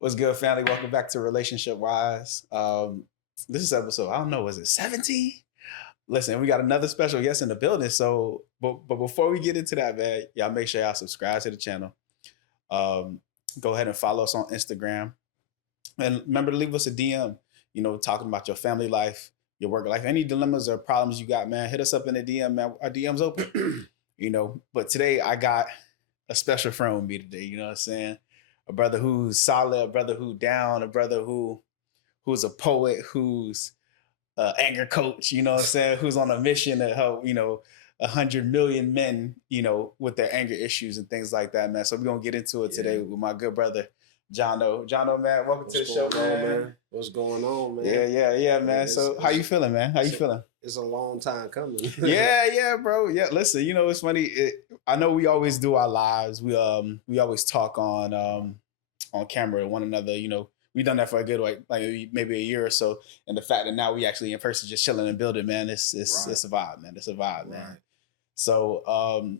What's good, family? Welcome back to Relationship Wise. This is episode, I don't know, was it 17? Listen, we got another special guest in the building. So, but before we get into that, man, y'all make sure y'all subscribe to the channel. Go ahead and follow us on Instagram. And remember to leave us a DM, talking about your family life, your work life, any dilemmas or problems you got, man. Hit us up in the DM, man. Our DM's open, But today I got a special friend with me today, you know what I'm saying? A brother who's solid, a brother who's down, a brother who's a poet, who's an anger coach, you know what I'm saying? Who's on a mission to help, 100 million men, with their anger issues and things like that, man. So we're going to get into it today with my good brother, Jono. Jono, man, welcome to the show, man. What's going on, man? Yeah, man. So how you feeling, man? How you feeling? It's a long time coming. yeah, bro. Yeah, listen, it's funny. I know we always do our lives. We always talk on camera to one another, We've done that for a good like maybe a year or so. And the fact that now we actually in person just chilling and building, man, it's a vibe, man. It's a vibe, man. Right. So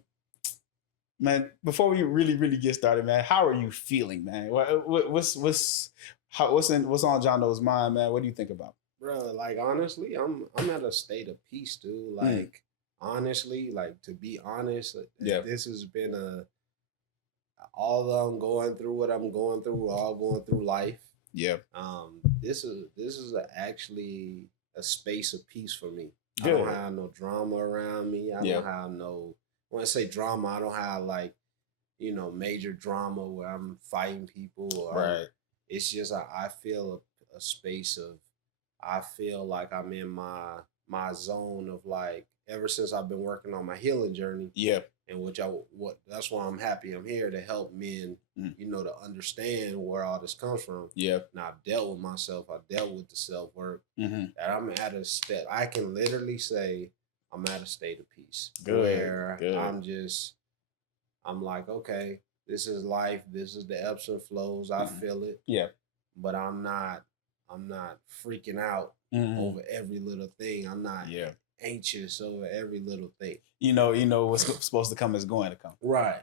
man, before we really get started, man, how are you feeling, man? What's on John Doe's mind, man? What do you think about? Bro, like honestly, I'm at a state of peace, dude. Like honestly, like to be honest, this has been although I'm going through what I'm going through, we're all going through life. Yeah. This is actually a space of peace for me. Good. I don't have no drama around me. I don't have no. When I say drama, I don't have major drama where I'm fighting people. Right. It's just I feel a space of. I feel like I'm in my zone of like ever since I've been working on my healing journey. Yeah. And that's why I'm happy I'm here to help men, to understand where all this comes from. Yeah. Now I've dealt with myself. I've dealt with the self-work. And I'm at a step. I can literally say I'm at a state of peace. Good. Where I'm like, okay, this is life. This is the ebbs and flows. I feel it. Yeah. But I'm not freaking out over every little thing. I'm not anxious over every little thing. What's supposed to come is going to come. Right.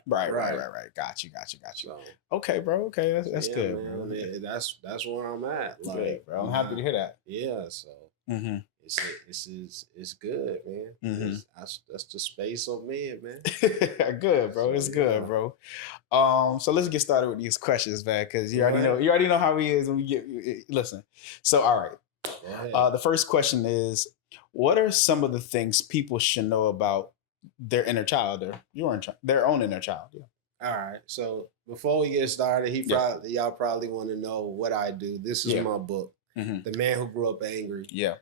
Got you. So, okay, bro. Okay, that's good, man, bro. That's where I'm at. Like, good, bro. I'm happy to hear that. Yeah. So it's good, man. That's the space of men, man. Good, bro. It's good, bro. So let's get started with these questions, man, because you already know how he is when we get. Listen. So all right. The first question is, what are some of the things people should know about their inner child, their own inner child? Yeah. All right. So before we get started, y'all probably want to know what I do. This is my book, The Man Who Grew Up Angry. Yeah.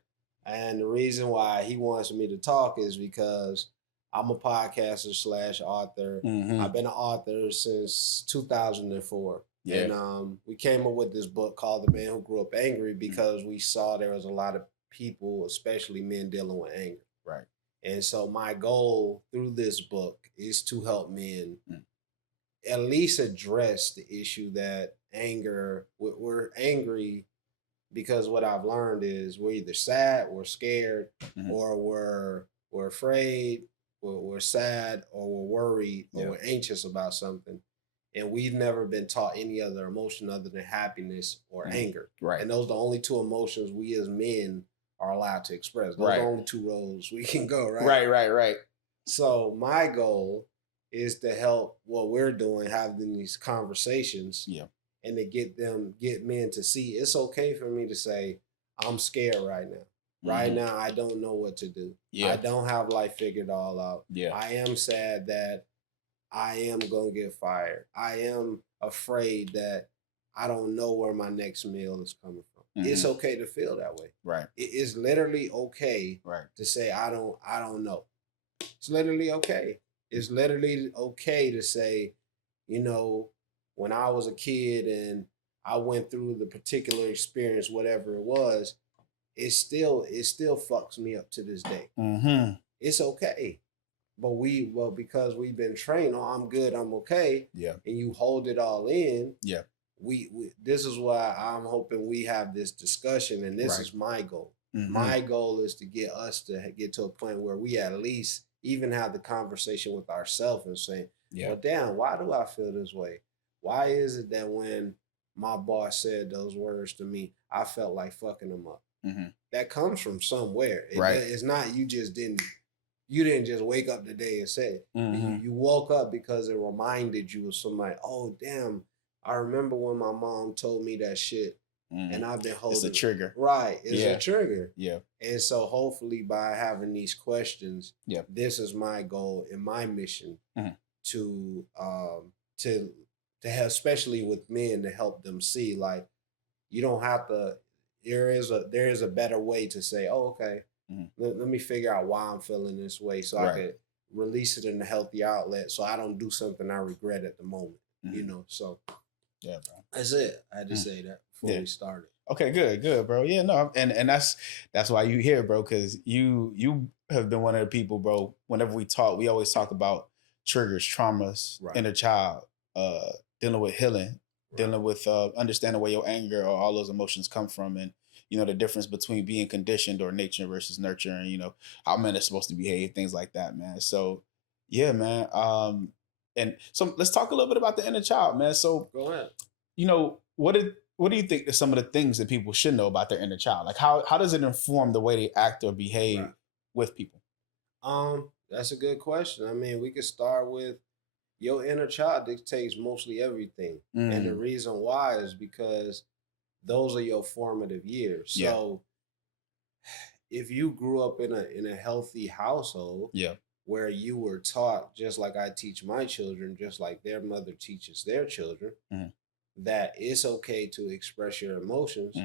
And the reason why he wants me to talk is because I'm a podcaster / author. I've been an author since 2004. Yeah. And we came up with this book called The Man Who Grew Up Angry because we saw there was a lot of people, especially men, dealing with anger. Right. And so my goal through this book is to help men at least address the issue that we're angry because what I've learned is we're either sad, we're scared, or we're afraid, we're sad, or we're worried, or we're anxious about something. And we've never been taught any other emotion other than happiness or anger. Right. And those are the only two emotions we as men are allowed to express. Those are the only two roads we can go, right? Right. So my goal is to help what we're doing, having these conversations, and to get men to see it's okay for me to say, I'm scared right now. Right now, I don't know what to do. Yeah. I don't have life figured all out. Yeah. I am sad that I am going to get fired. I am afraid that I don't know where my next meal is coming from. It's okay to feel that way. Right. It is literally okay to say, I don't know. It's literally okay. It's literally okay to say, when I was a kid and I went through the particular experience, whatever it was, it still fucks me up to this day. It's okay. But because we've been trained, I'm good, I'm okay. Yeah. And you hold it all in. Yeah. We this is why I'm hoping we have this discussion, and this is my goal. My goal is to get us to get to a point where we at least even have the conversation with ourselves and say, well, damn, why do I feel this way? Why is it that when my boss said those words to me, I felt like fucking them up. Mm-hmm. That comes from somewhere. Right. It's not you didn't just wake up today and say it. Mm-hmm. You woke up because it reminded you of somebody. Oh damn, I remember when my mom told me that shit, and I've been holding. It's a trigger. Right, it's a trigger. Yeah. And so hopefully by having these questions, yeah, this is my goal and my mission to help, especially with men, to help them see, like, you don't have to. There is a better way to say, oh, okay, let me figure out why I'm feeling this way, so I could release it in a healthy outlet, so I don't do something I regret at the moment. You know, so yeah, bro. That's it. I had to say that before we started. Okay, good, bro. Yeah, no, and that's why you here, bro, because you have been one of the people, bro. Whenever we talk, we always talk about triggers, traumas, inner child, dealing with healing, dealing with understanding where your anger or all those emotions come from, and you know the difference between being conditioned or nature versus nurture, and you know how men are supposed to behave, things like that, man. So yeah, man. And so let's talk a little bit about the inner child, man. So go ahead. You know, what do you think are some of the things that people should know about their inner child? Like how does it inform the way they act or behave with people? That's a good question. I mean, we could start with your inner child dictates mostly everything. And the reason why is because those are your formative years. So if you grew up in a healthy household, where you were taught, just like I teach my children, just like their mother teaches their children, that it's okay to express your emotions.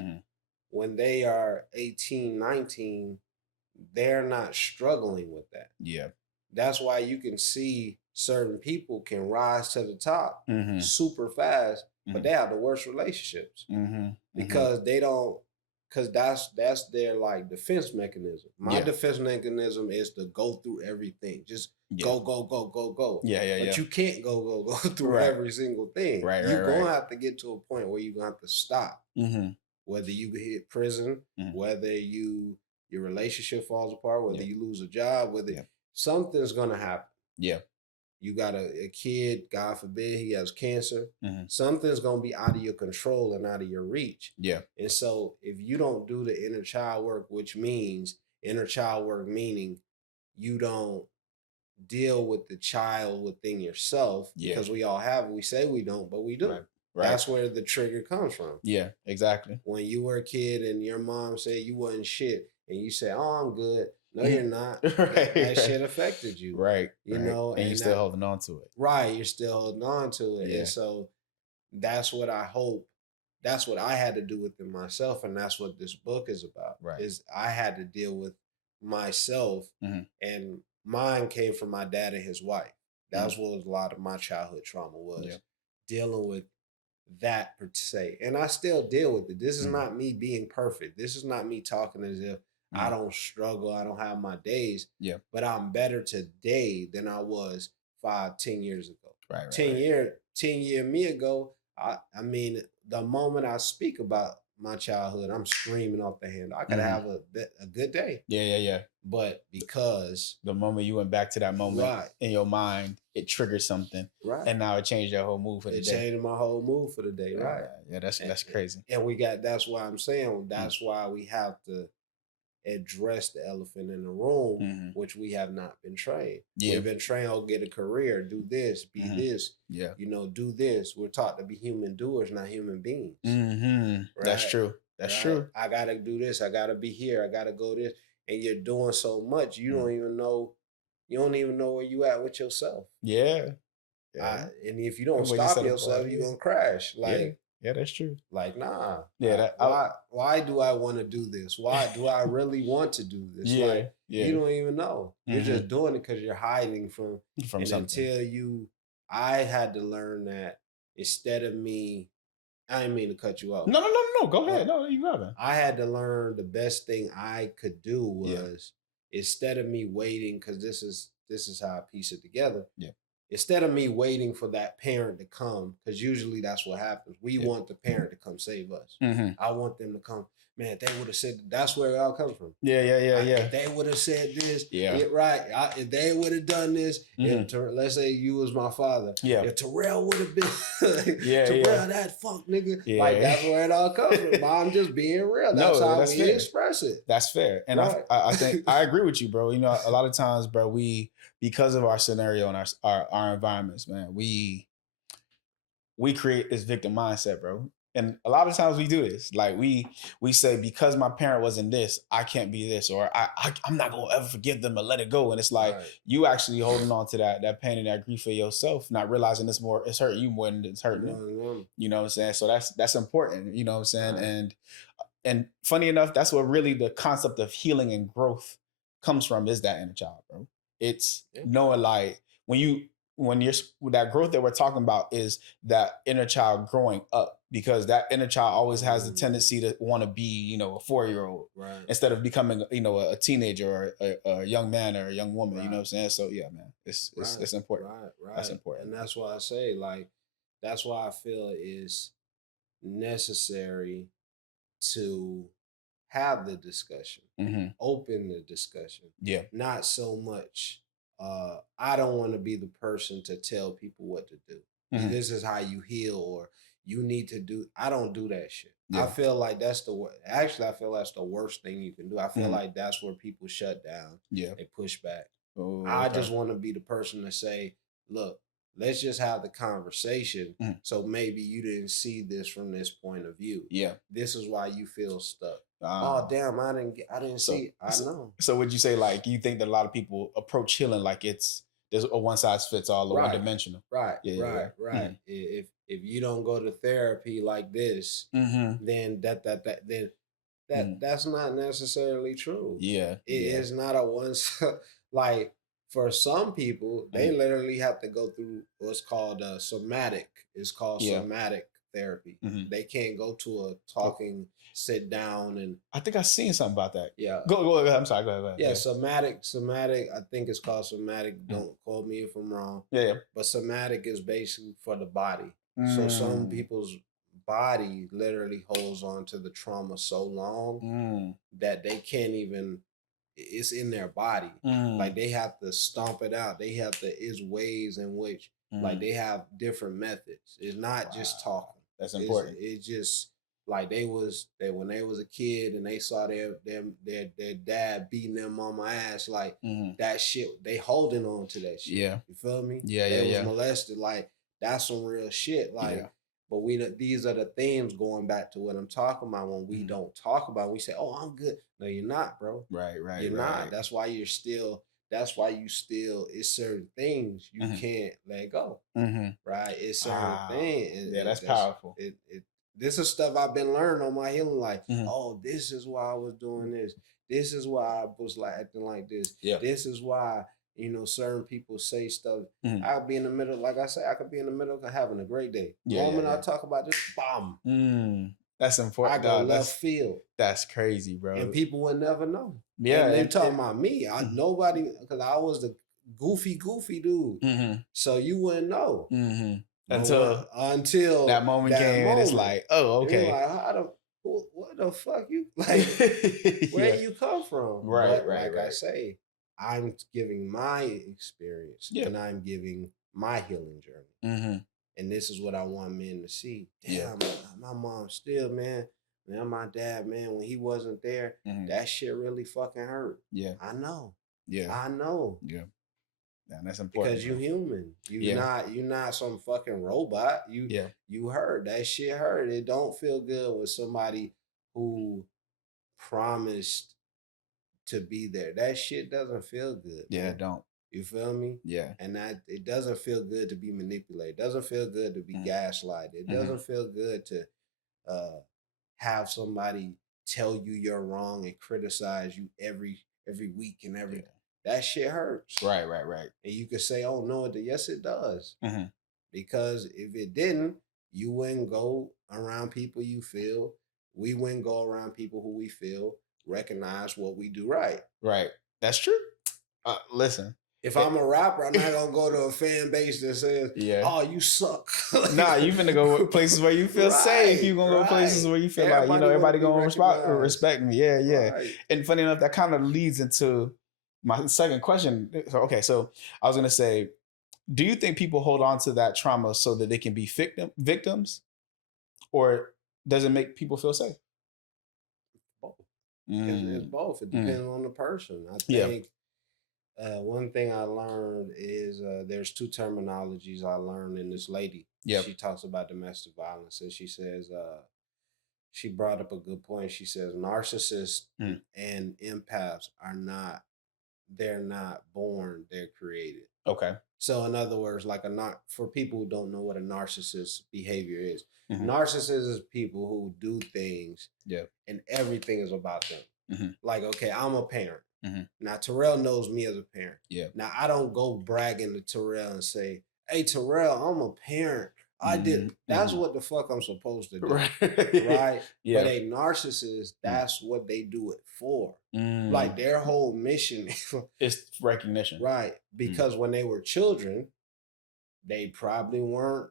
When they are 18, 19, they're not struggling with that. Yeah. That's why you can see certain people can rise to the top super fast, but they have the worst relationships because they don't, because that's their like defense mechanism. My defense mechanism is to go through everything. Just go. But you can't go through every single thing. You're going to have to get to a point where you're going to have to stop. Whether you hit prison, whether your relationship falls apart, whether you lose a job, whether something's going to happen. You got a kid, God forbid, he has cancer. Something's going to be out of your control and out of your reach. And so if you don't do the inner child work, which means inner child work, meaning you don't deal with the child within yourself, because we all have it. We say we don't, but we do. That's where the trigger comes from. Yeah, exactly. When you were a kid and your mom said you wasn't shit and you said, oh, I'm good. No, you're not. That shit affected you. You know, and you're still holding on to it. You're still holding on to it. And so that's what I hope. That's what I had to do within myself. And that's what this book is about. Is I had to deal with myself. And mine came from my dad and his wife. That's what a lot of my childhood trauma was. Dealing with that per se. And I still deal with it. This is not me being perfect. This is not me talking as if I don't struggle. I don't have my days. But I'm better today than I was 5-10 years ago. 10 year me ago, I mean, the moment I speak about my childhood, I'm screaming off the handle. I could have a good day. But because the moment you went back to that moment in your mind, it triggered something. And now it changed your whole mood for the day. It changed my whole mood for the day. Yeah, that's crazy. And that's why I'm saying that's why we have to address the elephant in the room, which we have not been trained. We've been trained, oh, get a career, do this, be this, you know, do this. We're taught to be human doers, not human beings. That's true. That's true. I gotta do this, I gotta be here, I gotta go this. And you're doing so much, you don't even know where you at with yourself. And if you don't stop yourself, you're gonna crash. Yeah, that's true. Like, nah. Yeah. Why do I want to do this? Why do I really want to do this? You don't even know. You're just doing it because you're hiding from something. I had to learn that instead of me, I didn't mean to cut you off. No. Go ahead. No, you got it. I had to learn the best thing I could do was instead of me waiting, because this is how I piece it together. Instead of me waiting for that parent to come, because usually that's what happens. We want the parent to come save us. I want them to come. man, they would have said, that's where it all comes from. Yeah. If they would have said this, if they would have done this, if let's say you was my father, if Terrell would have been Terrell, that fuck nigga, like that's where it all comes from. I'm just being real. That's how we express it. That's fair. And I think I agree with you, bro. You know, a lot of times, bro, because of our scenario and our environments, man, we create this victim mindset, bro. And a lot of times we do this. Like we say, because my parent wasn't this, I can't be this, or I'm not gonna ever forgive them or let it go. And it's like you actually holding on to that pain and that grief for yourself, not realizing it's hurting you more than it's hurting them. You know what I'm saying? So that's important. You know what I'm saying? And funny enough, that's what really the concept of healing and growth comes from, is that inner child, bro. It's knowing, like, when you're that growth that we're talking about is that inner child growing up, because that inner child always has the tendency to want to be, you know, a 4-year-old instead of becoming, you know, a teenager or a young man or a young woman. You know what I'm saying? So yeah, man, it's important. Right. That's important. And that's why I say, like, that's why I feel it is necessary to have the discussion, open the discussion. Yeah. Not so much, I don't want to be the person to tell people what to do. This is how you heal, or you need to do. I don't do that shit. I feel like that's actually, I feel that's the worst thing you can do. I feel like that's where people shut down. Yeah. They push back. I just want to be the person to say, look, let's just have the conversation. So maybe you didn't see this from this point of view. Yeah. This is why you feel stuck. Oh damn, I didn't see. I know. So would you say, like, you think that a lot of people approach healing like there's a one size fits all, or one dimensional? Right. If you don't go to therapy like this, then that's not necessarily true. Yeah. It is not a one like, for some people, they literally have to go through what's called somatic. It's called somatic therapy. They can't go to a talking, sit down, and I think I've seen something about that. Yeah. Go ahead. I'm sorry. Go ahead. Yeah, somatic. I think it's called somatic. Don't quote me if I'm wrong. Yeah. But somatic is basically for the body. So some people's body literally holds on to the trauma so long that they can't even, it's in their body. Like they have to stomp it out. They have to, is ways in which like they have different methods. It's not just talking. That's important. It's just like when they was a kid and they saw their dad beating their mama ass, like that shit, they holding on to that shit. Yeah. You feel me? Yeah. They was molested. Like, that's some real shit. Like, but these are the themes, going back to what I'm talking about, when we don't talk about it, we say, oh, I'm good. No, you're not, bro. Right. You're not. That's why you still, it's certain things you can't let go. Right? It's certain things. Yeah, that's powerful. This is stuff I've been learning on my healing life. Oh, this is why I was doing this. This is why I was like acting like this. Yeah. This is why, you know, certain people say stuff. I'll be in the middle, like I say, I could be in the middle of having a great day. The moment I talk about this, bomb. That's important. I go left field. That's crazy, bro. And people would never know. Yeah. And they talking about me. Nobody, because I was the goofy dude. So you wouldn't know. Until that moment came, and it's like, oh, okay. Like, what the fuck you, like, where you come from? Right. I say, I'm giving my experience, and I'm giving my healing journey. And this is what I want men to see. Damn, my mom still, man, my dad, man, when he wasn't there, that shit really fucking hurt. Yeah. I know. Yeah. I know. Yeah. Yeah, that's important. Because you're human. You're not some fucking robot. You hurt. That shit hurt. It don't feel good with somebody who promised to be there. That shit doesn't feel good. Yeah, it don't. You feel me? Yeah. And that it doesn't feel good to be manipulated. It doesn't feel good to be gaslighted. It doesn't feel good to have somebody tell you you're wrong and criticize you every week and every that shit hurts. Right. And you could say, oh no, yes it does. Because if it didn't, you wouldn't go around people you feel. We wouldn't go around people who we feel recognize what we do right. Right. That's true. Listen, If I'm a rapper, I'm not gonna go to a fan base that says, Yeah. "Oh, you suck." Nah, you finna go places where you feel safe. You gonna go places where you feel like, you know, everybody gonna respect me. Yeah, yeah. Right. And funny enough, that kind of leads into my second question. So, okay, so I was gonna say, do you think people hold on to that trauma so that they can be victims, or does it make people feel safe? Both. It's Mm, both. It depends on the person. I yeah, think one thing I learned is there's two terminologies I learned in this lady. yep, She talks about domestic violence, and she says she brought up a good point. She says narcissists mm, and empaths are not, they're not born, they're created. okay, So in other words, like for people who don't know what a narcissist behavior is, hmm, narcissists is people who do things yeah, and everything is about them. hmm, Like, okay, I'm a parent. hmm, Now Terrell knows me as a parent. yeah, Now I don't go bragging to Terrell and say, "Hey Terrell, I'm a parent. I did." mm, That's hmm, what the fuck I'm supposed to do, right, right? But yeah, a narcissist, mm, that's what they do it for. Like mm. their whole mission, It's recognition. right? Mm, Because when they were children, they probably weren't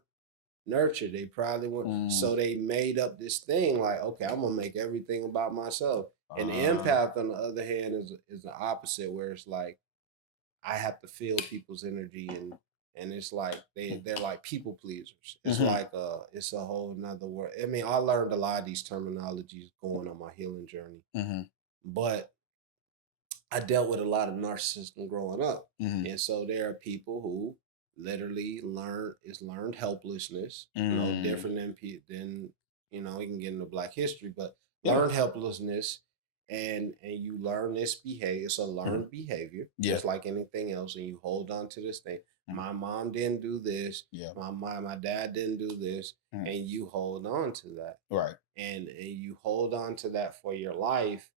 nurtured. They probably weren't. mm. So they made up this thing like, okay, I'm gonna make everything about myself. And the Ah, empath, on the other hand, is the opposite, where it's like I have to feel people's energy, and it's like they're like people pleasers. It's mm-hmm, like it's a whole nother word. I mean, I learned a lot of these terminologies going on my healing journey, mm-hmm, but I dealt with a lot of narcissism growing up. mm-hmm, And so there are people who literally learned helplessness, no mm. different than we can get into black history, but Yeah, learned helplessness, and you learn this behavior. It's a mhm, learned behavior, yeah, just like anything else, and you hold on to this thing. mhm, My mom didn't do this, yeah, my dad didn't do this, mhm, and you hold on to that. right, And you hold on to that for your life,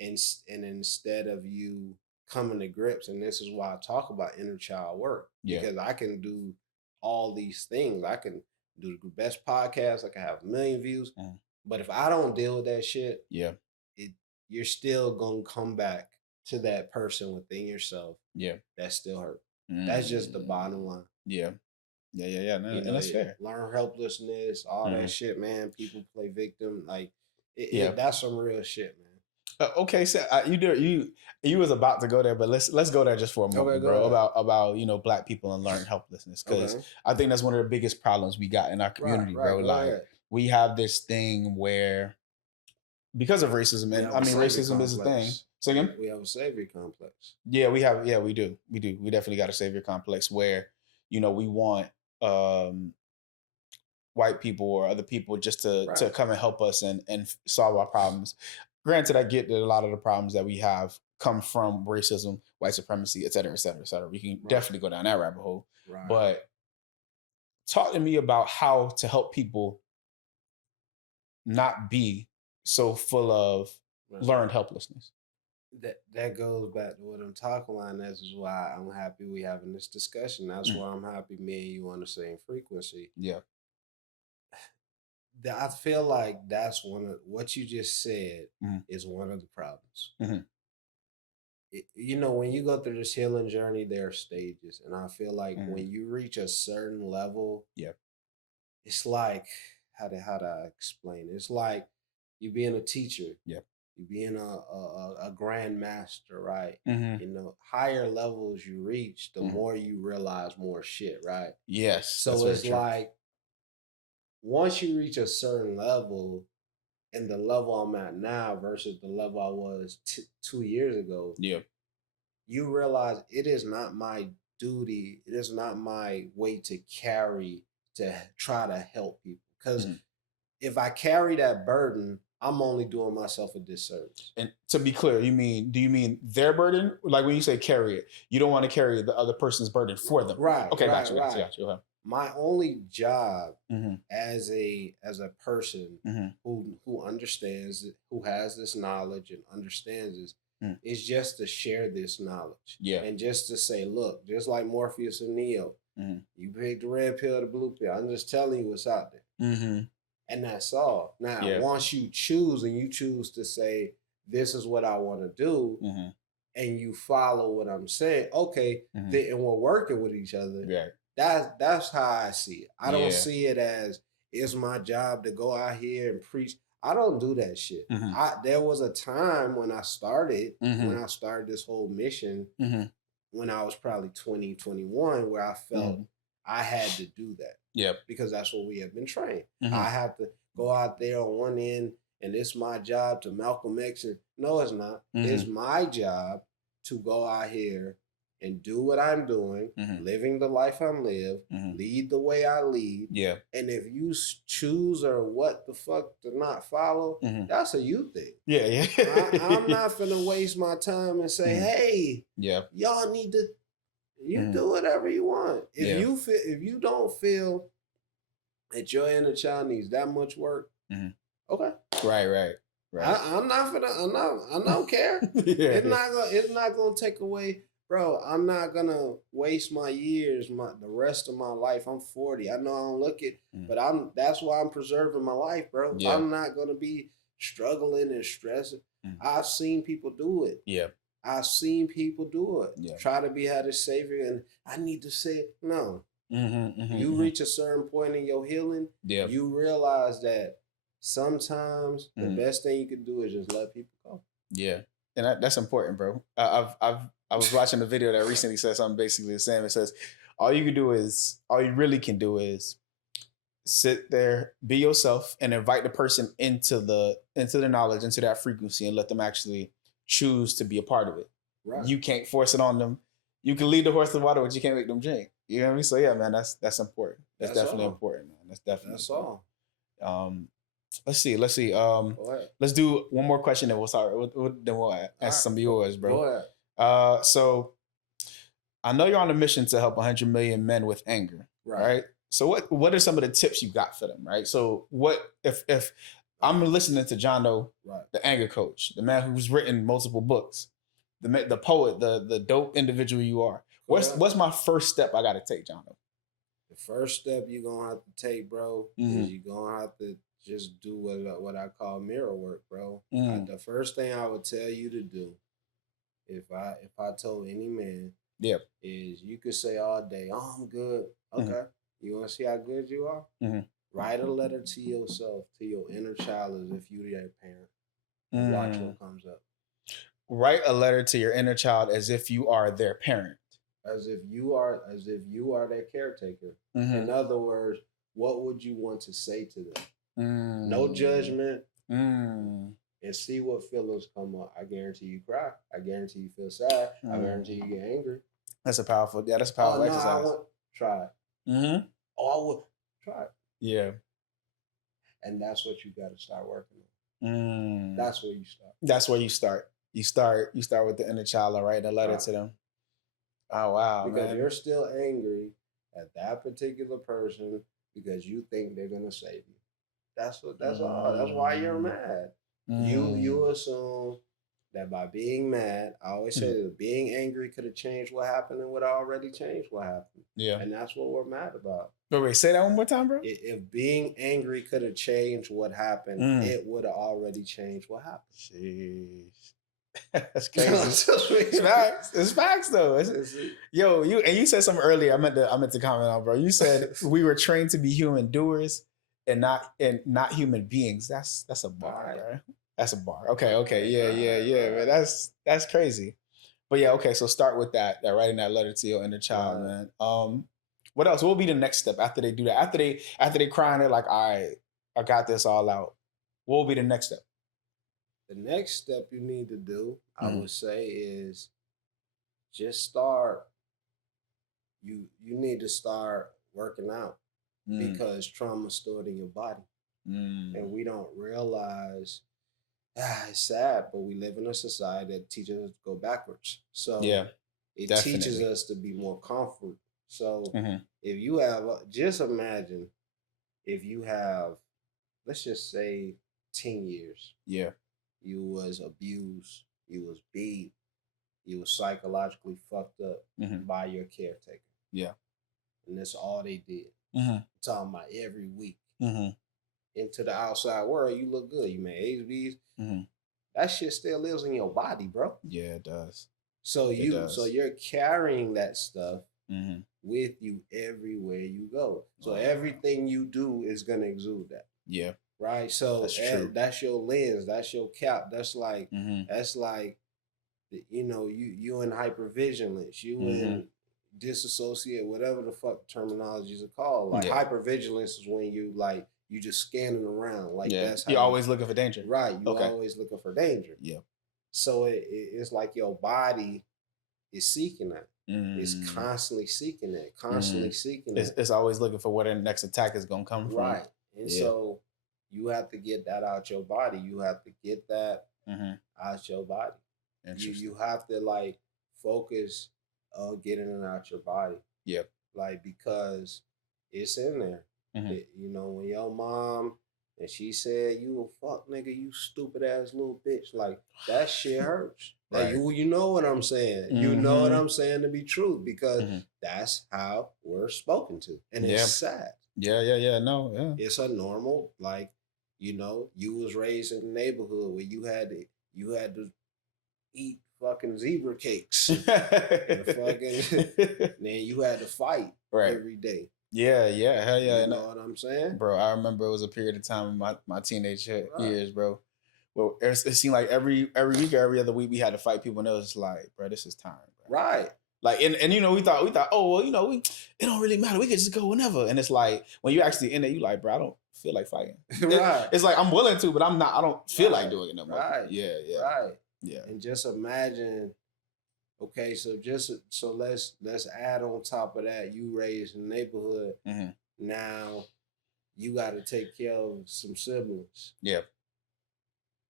and instead of you coming to grips, and this is why I talk about inner child work, yeah, because I can do all these things. I can do the best podcast, I can have a million views, mhm, but if I don't deal with that shit, yeah, it you're still gonna come back to that person within yourself yeah, that still hurt. That's just the bottom mm, line. yeah, yeah, yeah, yeah, and that's fair. Learn helplessness, all that Mhm, shit, man. People play victim, like yeah. that's some real shit, man. Okay, so you was about to go there, but let's go there just for a Okay, moment, go bro. ahead. About black people and learned helplessness, because Okay. I think that's one of the biggest problems we got in our Right, community, right. bro. Go Like ahead. we have this thing where because of racism, We and have I a mean savior racism is a thing. complex. So again, We have a savior complex. yeah, we do, we definitely got a savior complex where we want um white people or other people just to Right. come and help us and solve our problems. Granted, I get that a lot of the problems that we have come from racism, white supremacy, et cetera, et cetera, et cetera. We can Right. definitely go down that rabbit hole. Right. But talk to me about how to help people not be so full of Right. learned helplessness. That goes back to what I'm talking about. And this is why I'm happy we having this discussion. That's Mm, why I'm happy me and you on the same frequency. yeah. I feel like that's one of what you just said Mm, is one of the problems. mhm, When you go through this healing journey, there are stages, and I feel like mhm, when you reach a certain level, yeah. it's like how to explain it? It's like you being a teacher, Yeah. you being a grand master, right? Hmm. Higher levels you reach, the Hmm. more you realize more shit, right? Yes, that's So very it's true. like once you reach a certain level, and the level I'm at now versus the level I was 2 years ago, Yeah. you realize it is not my duty, it is not my weight to carry to try to help people. Because Mhm. if I carry that burden, I'm only doing myself a disservice. And to be clear, do you mean their burden? Like when you say carry it, you don't want to carry the other person's burden for them. Right, Okay, right, gotcha, gotcha, right. gotcha. Okay. My only job Mm-hmm. as a person Mm-hmm. who understands it, who has this knowledge and understands this, Mm. is just to share this knowledge Yeah. and just to say, look, just like Morpheus and Neo, Mm-hmm. you pick the red pill or the blue pill. I'm just telling you what's out there. Mm-hmm. And that's all. Now, Yeah. once you choose and you choose to say, this is what I want to do, Mm-hmm. and you follow what I'm saying, okay, then we're working with each other. Yeah. That's how I see it. I don't Yeah. see it as it's my job to go out here and preach. I don't do that shit. There was a time when I started this whole mission when I was probably 20, 21, where I felt I had to do that. Yep. Because that's what we have been trained. I have to go out there on one end and it's my job to Malcolm X. No, it's not. It's my job to go out here and do what I'm doing, living the life I'm live, lead the way I lead. Yeah. And if you choose or what the fuck to not follow, that's a you thing. Yeah, yeah. I'm not finna waste my time and say, hey, y'all need to, do whatever you want. If you don't feel that your inner child needs that much work, okay. Right. I'm not finna, I don't care. It's not gonna take away. Bro, I'm not gonna waste my years, the rest of my life. I'm 40. I know I don't look it, but that's why I'm preserving my life, bro. Yeah. I'm not gonna be struggling and stressing. I've seen people do it. Yeah. I've seen people do it. Yeah. Try to be how the savior, and I need to say no. You reach a certain point in your healing, you realize that sometimes the best thing you can do is just let people go. Yeah. And that's important, bro. I was watching a video that recently said something basically the same. It says, all you really can do is sit there, be yourself, and invite the person into the knowledge, into that frequency, and let them actually choose to be a part of it. Right. You can't force it on them. You can lead the horse to the water, but you can't make them drink. You know what I mean? So yeah, man, that's important. That's definitely important, man. That's all. Let's see. Let's do one more question, then we'll start. Then we'll ask some of yours, bro. Go ahead. So I know you're on a mission to help 100 million men with anger, right? So what are some of the tips you got for them, right? So what if I'm listening to John Doe, the anger coach, the man who's written multiple books, the poet, the dope individual you are. What's my first step I got to take, John Doe? The first step you're gonna have to take, bro, is you're gonna have to just do what I call mirror work, bro. The first thing I would tell you to do, if I told any man, is you could say all day, "Oh, I'm good." Okay, you want to see how good you are? Write a letter to yourself, to your inner child, as if you're their parent. Watch what comes up. Write a letter to your inner child as if you are their parent. As if you are their caretaker. In other words, what would you want to say to them? No judgment. And see what feelings come up. I guarantee you cry. I guarantee you feel sad. I guarantee you get angry. That's a powerful exercise. Try it. I would try it. Yeah. And that's what you got to start working on. That's where you start. That's where you start. You start with the inner child and write a letter to them. Oh wow, because you're still angry at that particular person because you think they're gonna save you. That's all. That's why you're mad. You assume that by being mad, I always say that being angry could have changed what happened and would have already changed what happened. Yeah. And that's what we're mad about. Wait, say that one more time, bro. If being angry could have changed what happened, it would have already changed what happened. Jeez. That's crazy. It's facts. It's facts though. You said something earlier. I meant to comment on, bro. You said we were trained to be human doers and not human beings. That's a bar, bro. That's a bar. Okay. Yeah, man. That's crazy. But yeah, okay. So start with that writing that letter to your inner child, man. What else? What will be the next step after they do that? After they crying, they're like, all right, I got this all out. What will be the next step? The next step you need to do, I would say, is just start. You need to start working out because trauma stored in your body, and we don't realize. It's sad, but we live in a society that teaches us to go backwards. So it teaches us to be more comfort. So if you have, just imagine if you have, let's just say 10 years. Yeah. You was abused, you was beat, you was psychologically fucked up by your caretaker. Yeah. And that's all they did. I'm talking about every week. Into the outside world, you look good. You made HBs. That shit still lives in your body, bro. Yeah, it does. So It so does. you're carrying that stuff Mm-hmm. with you everywhere you go. So Wow. everything you do is gonna exude that. Yeah, Right. So that's true. that's your lens. That's your cap. That's like Mm-hmm. you in hypervigilance. You Mm-hmm. in disassociate, whatever the fuck terminologies are called. Like Yeah. hypervigilance is when you just scanning around. Like Yeah. that's how You're you always looking for danger. right. You Okay. always looking for danger. Yeah. So it's like your body is seeking that. It's Mm. constantly seeking that. Mm. Constantly seeking It's, that. it's always looking for where the next attack is gonna come from. Right. And Yeah. so you have to get that out your body. You have to get that Mm-hmm. out your body. Interesting. You have to like focus on getting it out your body. Yeah. Like because it's in there. Mm-hmm. When your mom and she said you a fuck nigga, you stupid ass little bitch, like that shit hurts. Right. Like you know what I'm saying. You know what I'm saying to be true because that's how we're spoken to. And it's sad. Yeah. No, yeah. It's a normal, like, you was raised in a neighborhood where you had to eat fucking zebra cakes. And then you had to fight every day. Yeah, hell yeah. You know what I'm saying? Bro, I remember it was a period of time in my teenage years, bro. Well, it seemed like every week or every other week we had to fight people, and it was just like, bro, this is time, bro. Right. Like, and we thought, oh well, it don't really matter. We could just go whenever. And it's like when you actually in it, you like, bro, I don't feel like fighting. Right. It's like I'm willing to, but I'm not. I don't feel like doing it no more. Right. Yeah. Right. Yeah. And just imagine. Okay, so let's add on top of that. You raised in the neighborhood. Mm-hmm. Now you got to take care of some siblings. Yeah.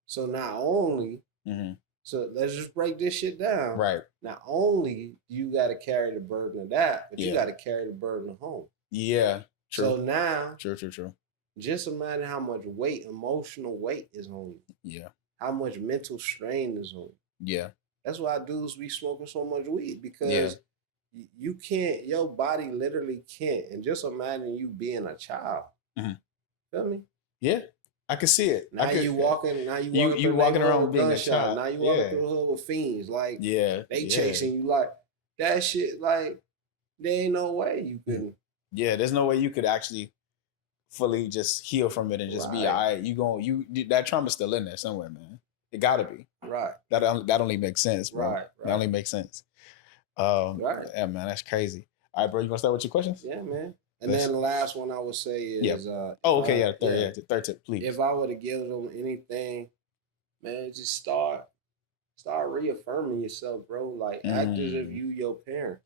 So not only. Mm-hmm. So let's just break this shit down. Right. Not only do you got to carry the burden of that, but you got to carry the burden of home. Yeah. True. So now. True. Just imagine how much weight, emotional weight is on you. Yeah. How much mental strain is on you. Yeah. That's why dudes be smoking so much weed because you can't, your body literally can't. And just imagine you being a child. Mm-hmm. Feel me? Yeah. I can see it. Now you walking around being a child. Now you walking through the hood with fiends. Like, they chasing you. Like, that shit, like, there ain't no way you can. Yeah, there's no way you could actually fully just heal from it and just be all right. That trauma's still in there somewhere, man. It gotta be. Right. That only makes sense, bro. Right. That only makes sense. Right. Yeah, man, that's crazy. All right, bro, you gonna start with your questions? Yeah, man. And then the last one I would say is third tip, please. If I were to give them anything, man, just start reaffirming yourself, bro. Like act as if you your parent.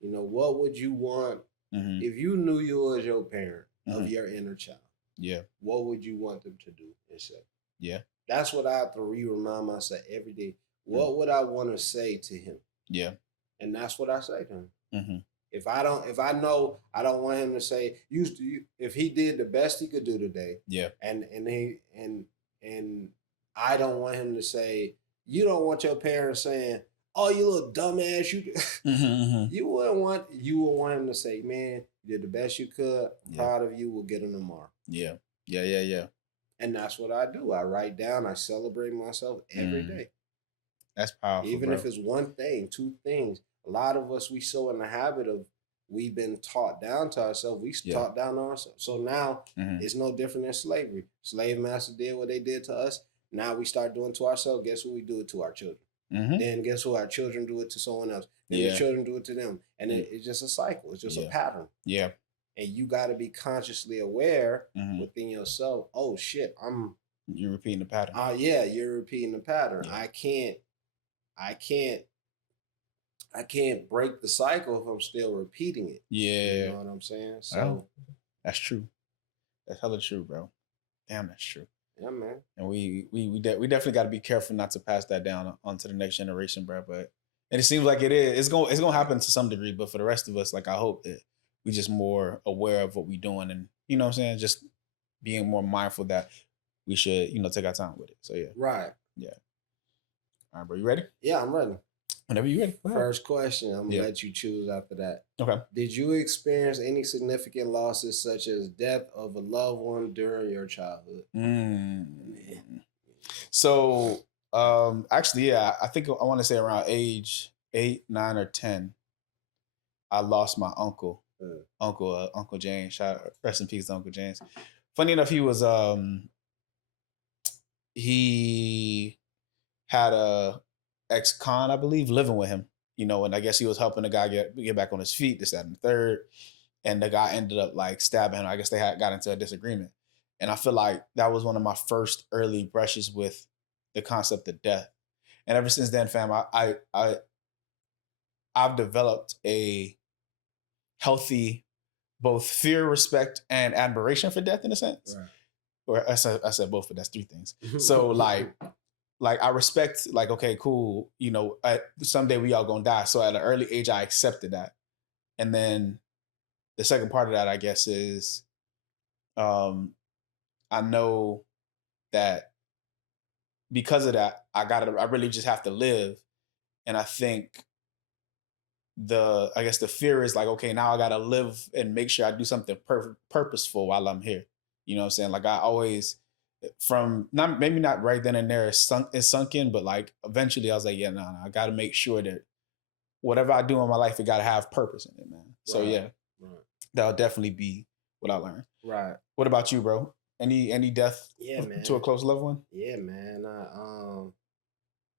What would you want if you knew you was your parent of your inner child? Yeah. What would you want them to do and say? Yeah. That's what I have to remind myself every day. What would I want to say to him? Yeah. And that's what I say to him. Mm-hmm. If I know I don't want him to say, if he did the best he could do today, and I don't want him to say, you don't want your parents saying, oh, you little dumbass, you would want him to say, man, you did the best you could. I'm proud of you. We'll get him tomorrow. Yeah. And that's what I do. I write down. I celebrate myself every day. That's powerful. Even if it's one thing, two things. A lot of us, we so in the habit of we've been taught down to ourselves. We taught down on ourselves. So now it's no different than slavery. Slave master did what they did to us. Now we start doing to ourselves. Guess what we do it to our children? Then guess what? Our children do it to someone else. Then the children do it to them. And it's just a cycle. It's just a pattern. Yeah. And you got to be consciously aware within yourself. Oh shit, you're repeating the pattern. You're repeating the pattern. Yeah. I can't break the cycle if I'm still repeating it. Yeah. You know what I'm saying? So that's true. That's hella true, bro. Damn, that's true. Yeah, man. And we definitely got to be careful not to pass that down onto the next generation, bro. And it seems like it is. It's gonna happen to some degree, but for the rest of us, like I hope that we just more aware of what we're doing, and you know what I'm saying, just being more mindful that we should, take our time with it. So yeah. Right. Yeah. All right, bro. You ready? Yeah, I'm ready. Whenever you're ready. First question. I'm gonna let you choose after that. Okay. Did you experience any significant losses, such as death of a loved one during your childhood? So Actually, yeah, I think I want to say around age 8, 9, or 10, I lost my uncle, Mm. Uncle James. Rest in peace, to Uncle James. Funny enough, he had a ex-con, I believe, living with him. And I guess he was helping the guy get back on his feet, this, that, and the third. And the guy ended up like stabbing him. I guess they had got into a disagreement. And I feel like that was one of my first early brushes with the concept of death. And ever since then, fam, I've developed a healthy both fear, respect, and admiration for death in a sense. Right. Or I said both, but that's three things. So like I respect, like, okay, cool, someday we all gonna die. So at an early age, I accepted that. And then the second part of that, I guess, is um I know that because of that, I really just have to live. And I think I guess the fear is like, okay, now I gotta live and make sure I do something purposeful while I'm here. You know what I'm saying? Like I always, from not maybe not right then and there, it's sunk in, but like eventually I was like, yeah, no, I gotta make sure that whatever I do in my life, it gotta have purpose in it, man. So Right. yeah, Right. that'll definitely be what I learned. Right. What about you, bro? Any death Yeah, to a man. close loved one? Yeah, man.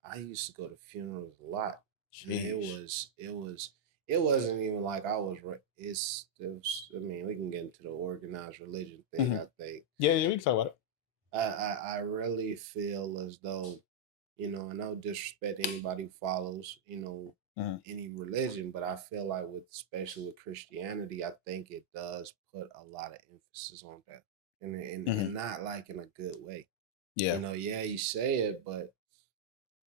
I used to go to funerals a lot, and Sheesh. it wasn't even like I was. I mean, we can get into the organized religion thing. Hmm. I think Yeah, yeah, we can talk about it. I really feel as though, I don't disrespect anybody who follows, Hmm. any religion, but I feel like especially with Christianity, I think it does put a lot of emphasis on that, and Hmm. not like in a good way. Yeah. Yeah, you say it, but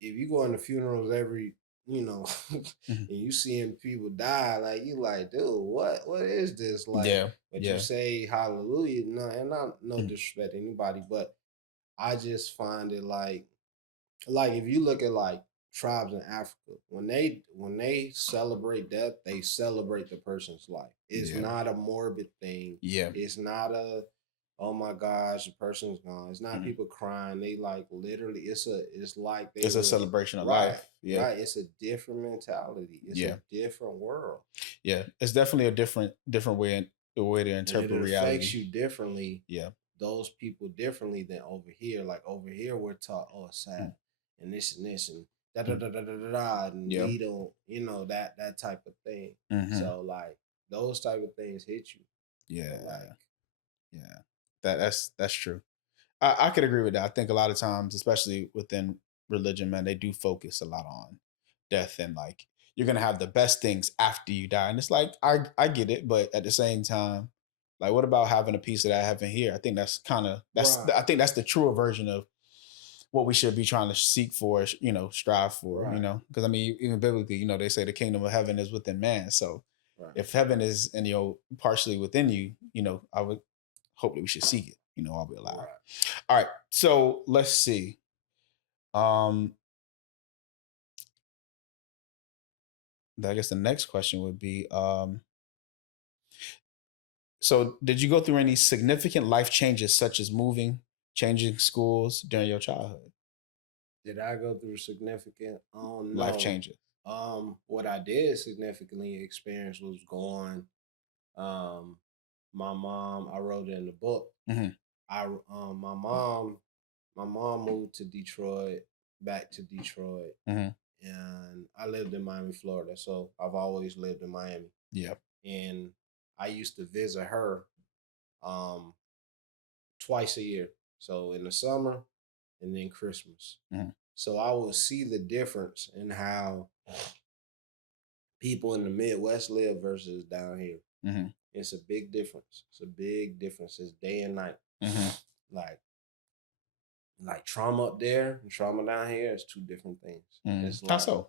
if you go into funerals every, you know, and Hmm. you seeing people die, like you like, dude, what is this like? Yeah. But you Yeah. say hallelujah, no, and not no Mhm. disrespect to anybody, but I just find it like if you look at like tribes in Africa, when they celebrate death, they celebrate the person's life. It's Yeah. not a morbid thing. Yeah. It's not a oh my gosh, the person's gone. It's not Mhm. people crying. They like literally it's like they It's a were celebration of right, life. Yeah. right. It's a different mentality. It's a Yeah. different world. Yeah. It's definitely a different way to And it interpret affects reality. you differently, Yeah. those people differently than over here. Like over here, we're taught, oh, it's sad, and this, and da da Mhm. da da da da, da, and Yeah. we don't, that type of thing. Hmm. So like those type of things hit you, like Yeah. Yeah. That's true. I could agree with that. I think a lot of times, especially within religion, man, they do focus a lot on death and like you're gonna have the best things after you die. And it's like I get it, but at the same time, like what about having a piece of that heaven here? I think I right, think that's the truer version of what we should be trying to seek for, strive for, right, because I mean, even biblically, they say the kingdom of heaven is within man. So right, if heaven is and partially within you, I would hope that we should seek it, while we're alive. right. All right, so let's see. Um, I guess the next question would be, so did you go through any significant life changes such as moving, changing schools during your childhood? Did I go through significant? Oh Life no. changes. What I did significantly experience was going. Um, my mom. I wrote it in the book. Hmm. My mom moved to Detroit, back to Detroit, Hmm. and I lived in Miami, Florida. So I've always lived in Miami, Yep. and I used to visit her um twice a year. So in the summer and then Christmas. Hmm. So I would see the difference in how people in the Midwest live versus down here. Hmm. It's a big difference. It's a big difference. It's day and night. Hmm. Like trauma up there and trauma down here is two different things. It's How like so?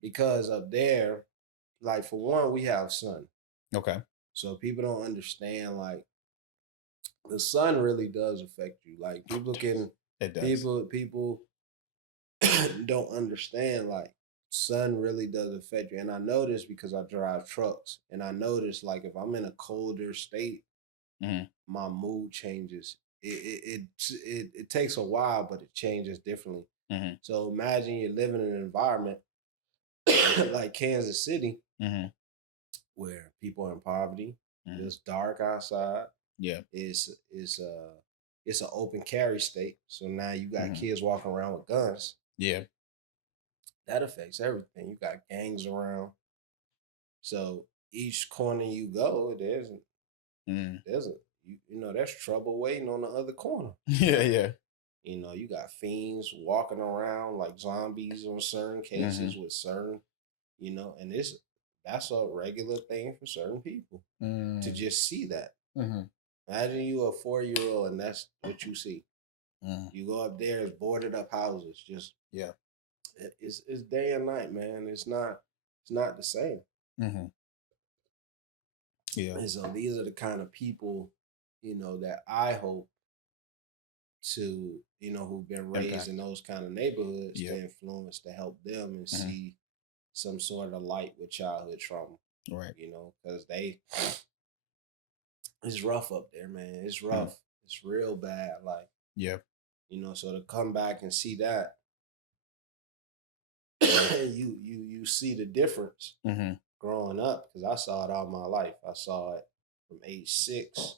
because up there, like for one, we have sun. Okay. So people don't understand like the sun really does affect you. Like It people does. can It does. people don't understand like sun really does affect you. And I know this because I drive trucks and I notice like if I'm in a colder state, Hmm. my mood changes. It takes a while, but it changes differently. Mm-hmm. So imagine you're living in an environment like Kansas City Mm-hmm. where people are in poverty. Mm-hmm. It's dark outside. Yeah. It's an open carry state. So now you got Mm-hmm. kids walking around with guns. Yeah. That affects everything. You got gangs around. So each corner you go, Mm. there's a there's trouble waiting on the other corner. Yeah. Yeah. You got fiends walking around like zombies on certain cases with certain, and that's a regular thing for certain people to Mm. just see that. Mm-hmm. Imagine you a 4-year-old and that's what you see. Mm. You go up there, it's boarded up houses. Just Yeah. it's day and night, man. It's not the same. Mm-hmm. Yeah. And so these are the kind of people, that I hope to, who've been raised Impact. in those kind of neighborhoods Yeah. to influence to help them and Mm-hmm. see some sort of light with childhood trauma. Right. Because it's rough up there, man. It's rough. It's real bad. Like, Yeah. so to come back and see that, you see the difference Mm-hmm. growing up, because I saw it all my life. I saw it from age 6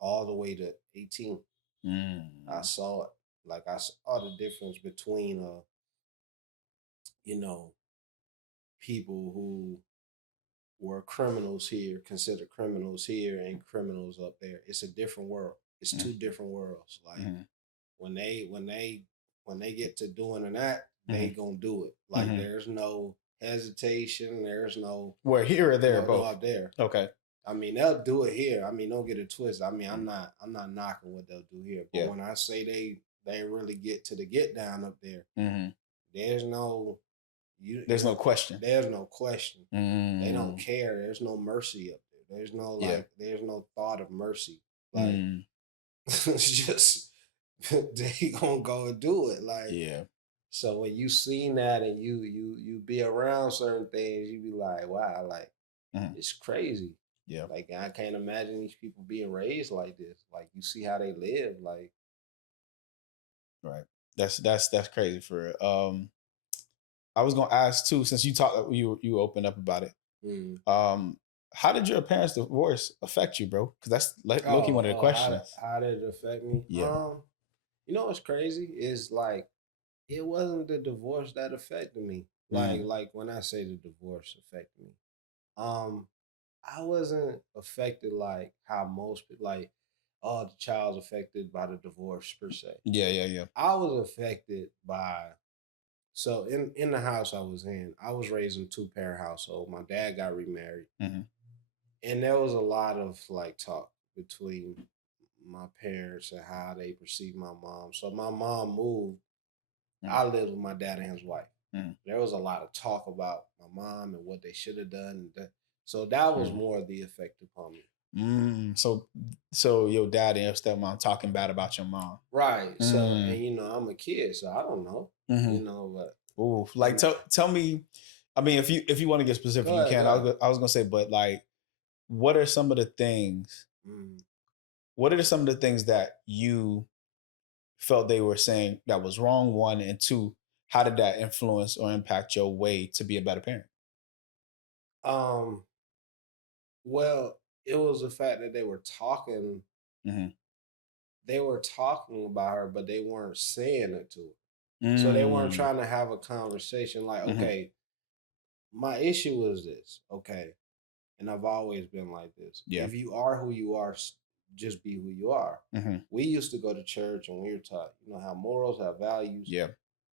all the way to 18. I saw it. Like I saw the difference between you know, people who were criminals here, considered criminals here, and criminals up there. It's a different world. It's two different worlds. Like Mm-hmm. when they get to doing an act, they Mm-hmm. gonna do it. Like Mm-hmm. there's no hesitation. There's no Where here or there, no both. up there. Okay. I mean, they'll do it here. I mean, don't get it twisted. I mean, I'm not knocking what they'll do here. But Yeah. when I say they really get to the get down up there, Mm-hmm. there's no There's no question. There's no question. Mm. They don't care. There's no mercy up there. There's no there's no thought of mercy. Like it's just they gonna go and do it. Like Yeah. so when you seen that and you be around certain things, you be like, wow, like it's crazy. Yeah. Like I can't imagine these people being raised like this. Like you see how they live. Like Right. That's crazy for real. I was gonna ask too, since you opened up about it. How did your parents' divorce affect you, bro? Because that's low-key one of the questions. How did it affect me? Yeah. What's crazy is like it wasn't the divorce that affected me. Like when I say the divorce affected me, I wasn't affected like how most people like, oh, the child's affected by the divorce per se. Yeah. I was affected by so in the house I was in, I was raised in a 2-parent household. My dad got remarried. And there was a lot of like talk between my parents and how they perceive my mom. So my mom moved. I lived with my dad and his wife. There was a lot of talk about my mom and what they should have done. So that was more the effect upon me. So your dad and your stepmom talking bad about your mom. Right. So and I'm a kid, so I don't know. But ooh, like tell me, I mean, if you want to get specific, you can. I was gonna say, but like, what are some of the things? What are some of the things that you felt they were saying that was wrong? One, and two, how did that influence or impact your way to be a better parent? Well, it was the fact that they were talking. They were talking about her, but they weren't saying it to her. So they weren't trying to have a conversation like, okay, my issue was this, okay, and I've always been like this. Yeah. If you are who you are, just be who you are. We used to go to church and we were taught, have morals, have values. Yeah.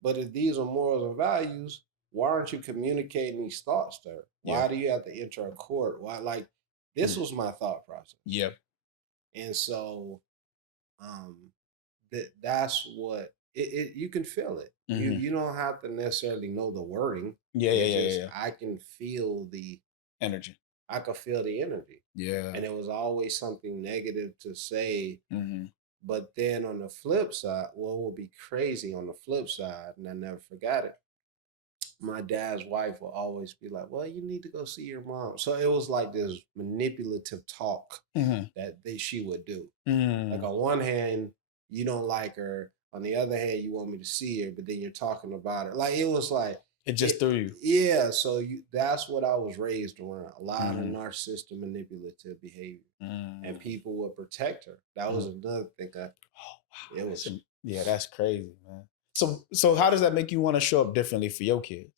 But if these are morals and values, why aren't you communicating these thoughts to her? Why do you have to enter a court? Why, like, this was my thought process. Yeah. And so, that's what you can feel it. You don't have to necessarily know the wording. Yeah. I can feel the energy. I could feel the energy. Yeah. And it was always something negative to say. But then on the flip side, what will be crazy on the flip side, and I never forgot it, my dad's wife will always be like, well, you need to go see your mom. So it was like this manipulative talk that she would do. Like on one hand, you don't like her. On the other hand, you want me to see her, but then you're talking about her. Like, it was like, It just threw you. yeah. So that's what I was raised around. A lot of Mhm. narcissistic manipulative behavior. And Mm. people would protect her. That was another thing. Oh wow, It was. yeah, that's crazy, man. So how does that make you want to show up differently for your kids?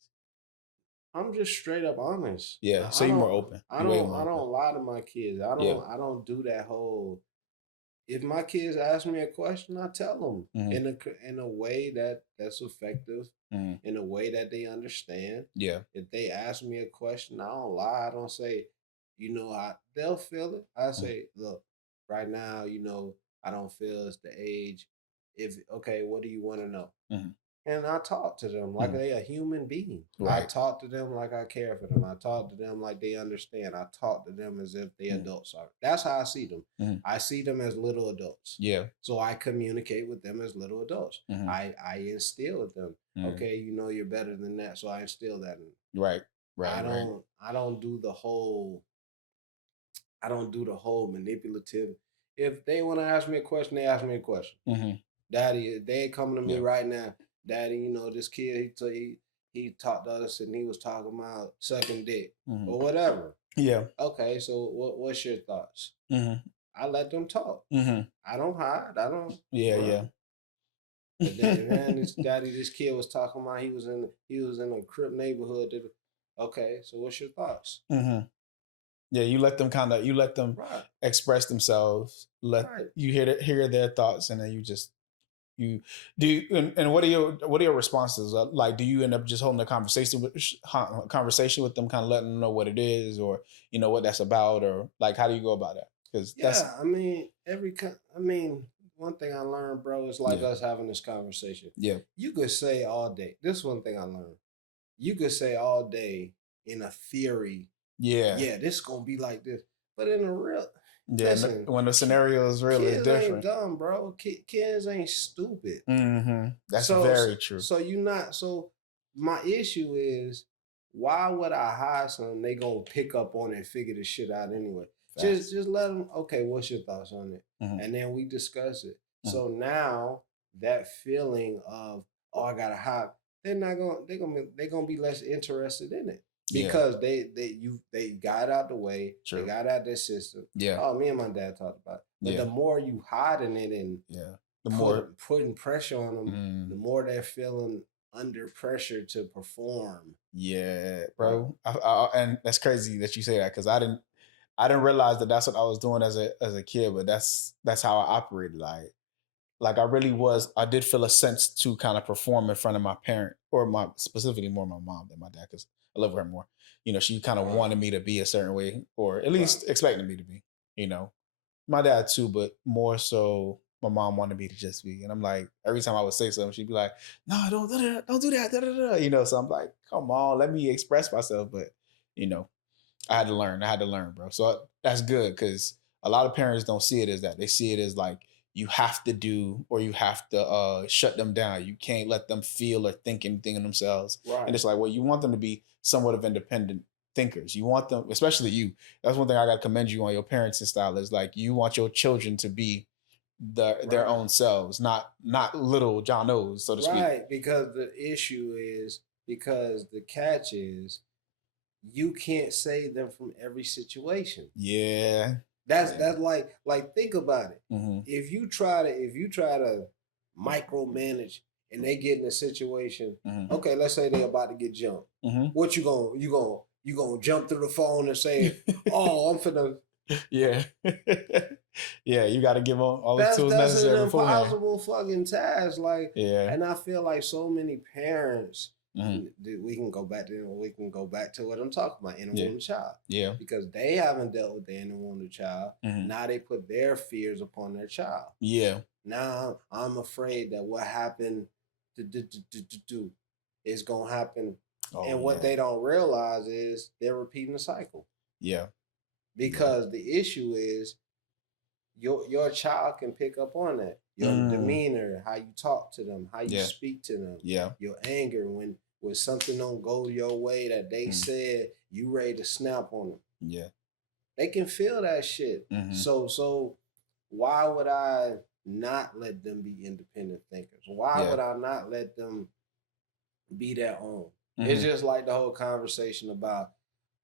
I'm just straight up honest. Yeah, so you're more open. I You're way don't more I open. don't lie to my kids. Yeah. I don't do that whole. If my kids ask me a question, I tell them Mhm. in a way that's effective, Mhm. in a way that they understand. Yeah. If they ask me a question, I don't lie. I don't say, they'll feel it. I Mhm. say, look, right now, I don't feel it's the age. If okay, what do you want to know? Mhm. And I talk to them like Mhm. they a human being. I Right. talk to them like I care for them. I talk to them like they understand. I talk to them as if they Mhm. adults are. That's how I see them. Mhm. I see them as little adults. Yeah. So I communicate with them as little adults. Mhm. I instill with them. Mhm. Okay, you're better than that. So I instill that in them. Right. Right. Right. I don't do the whole manipulative. If they want to ask me a question, they ask me a question. Mhm. Daddy, they coming to me Yeah. right now. Daddy, this kid, he talked to us and he was talking about sucking dick Mhm. or whatever. Yeah. Okay, so what's your thoughts? Mhm. I let them talk. Mhm. I don't hide. I don't Yeah. Yeah. run. But then, man, this kid was talking about he was in a crip neighborhood. Okay, so what's your thoughts? Mhm. Yeah, you let them Right, express themselves. Let right. you hear their thoughts, and then you do. And what are your responses? Like, do you end up just holding a conversation with them, kind of letting them know what it is, or what that's about, or like how do you go about that? Because that's Yeah, I mean, one thing I learned, bro, is like yeah, us having this conversation. yeah, You could say all day. This is one thing I learned. You could say all day in a theory, yeah, yeah, this gonna be like this. But in a real, yeah. listen, When the scenario is real, it's kids ain't different. dumb, bro. Kids ain't stupid. That's So, very so, true. so you not. So my issue is, why would I hide something they gonna pick up on it and figure this shit out anyway? Facts. Just let them. Okay, what's your thoughts on it? Hmm. And then we discuss it. Hmm. So now that feeling of, oh, I gotta hide, they're gonna be less interested in it Yeah, because they got out the way, they true. got out their system. Yeah, Oh, me and my dad talked about it. But yeah, the more you hiding it and yeah. The more, putting pressure on them, the mm, more they're feeling under pressure to perform. yeah, Right. bro. And that's crazy that you say that because I didn't realize that that's what I was doing as a kid, but that's how I operated. Like I really was. I did feel a sense to kind of perform in front of my parent, or my specifically more my mom than my dad, because I love her more. She kind of Right. wanted me to be a certain way, or at Right. least expected me to be. You know, my dad too, but more so my mom wanted me to just be. And I'm like, every time I would say something, she'd be like, "No, don't do that." Da, da, da. So I'm like, "Come on, let me express myself." But you know, I had to learn. I had to learn, bro. So that's good because a lot of parents don't see it as that. They see it as like you have to do or you have to shut them down. You can't let them feel or think anything in themselves. And Right. it's like, well, you want them to be somewhat of independent thinkers. You want them, especially you. That's one thing I got to commend you on your parenting style is like you want your children to be their Right. own selves, not little John O's, so to speak. Right. Because the issue is, because the catch is, you can't save them from every situation. Yeah, yeah. That's like think about it. Hmm. If you try to micromanage and they get in a situation, Hmm. okay, let's say they're about to get jumped. Hmm. What you gonna jump through the phone and say, "Oh, I'm finna." Yeah. Yeah, you got to give them all the tools That's an necessary beforehand. impossible fucking task. Like, Yeah. and I feel like so many parents, Hmm. we can go back to what I'm talking about, inner Yeah. wound child, Yeah. because they haven't dealt with the inner wounded child. Hmm. Now they put their fears upon their child. Yeah. Now I'm afraid that what happened to is gonna happen, Oh, and what yeah. they don't realize is they're repeating the cycle, Yeah. Yeah. because the issue is your child can pick up on that. Your Mm. demeanor, how you talk to them, how you Yeah. speak to them, Yeah. your anger when something don't go your way that they Mm. said, you ready to snap on them. Yeah. They can feel that shit. Hmm. So why would I? not let them be independent thinkers? Why would I not let them be their own? It's just like the whole conversation about,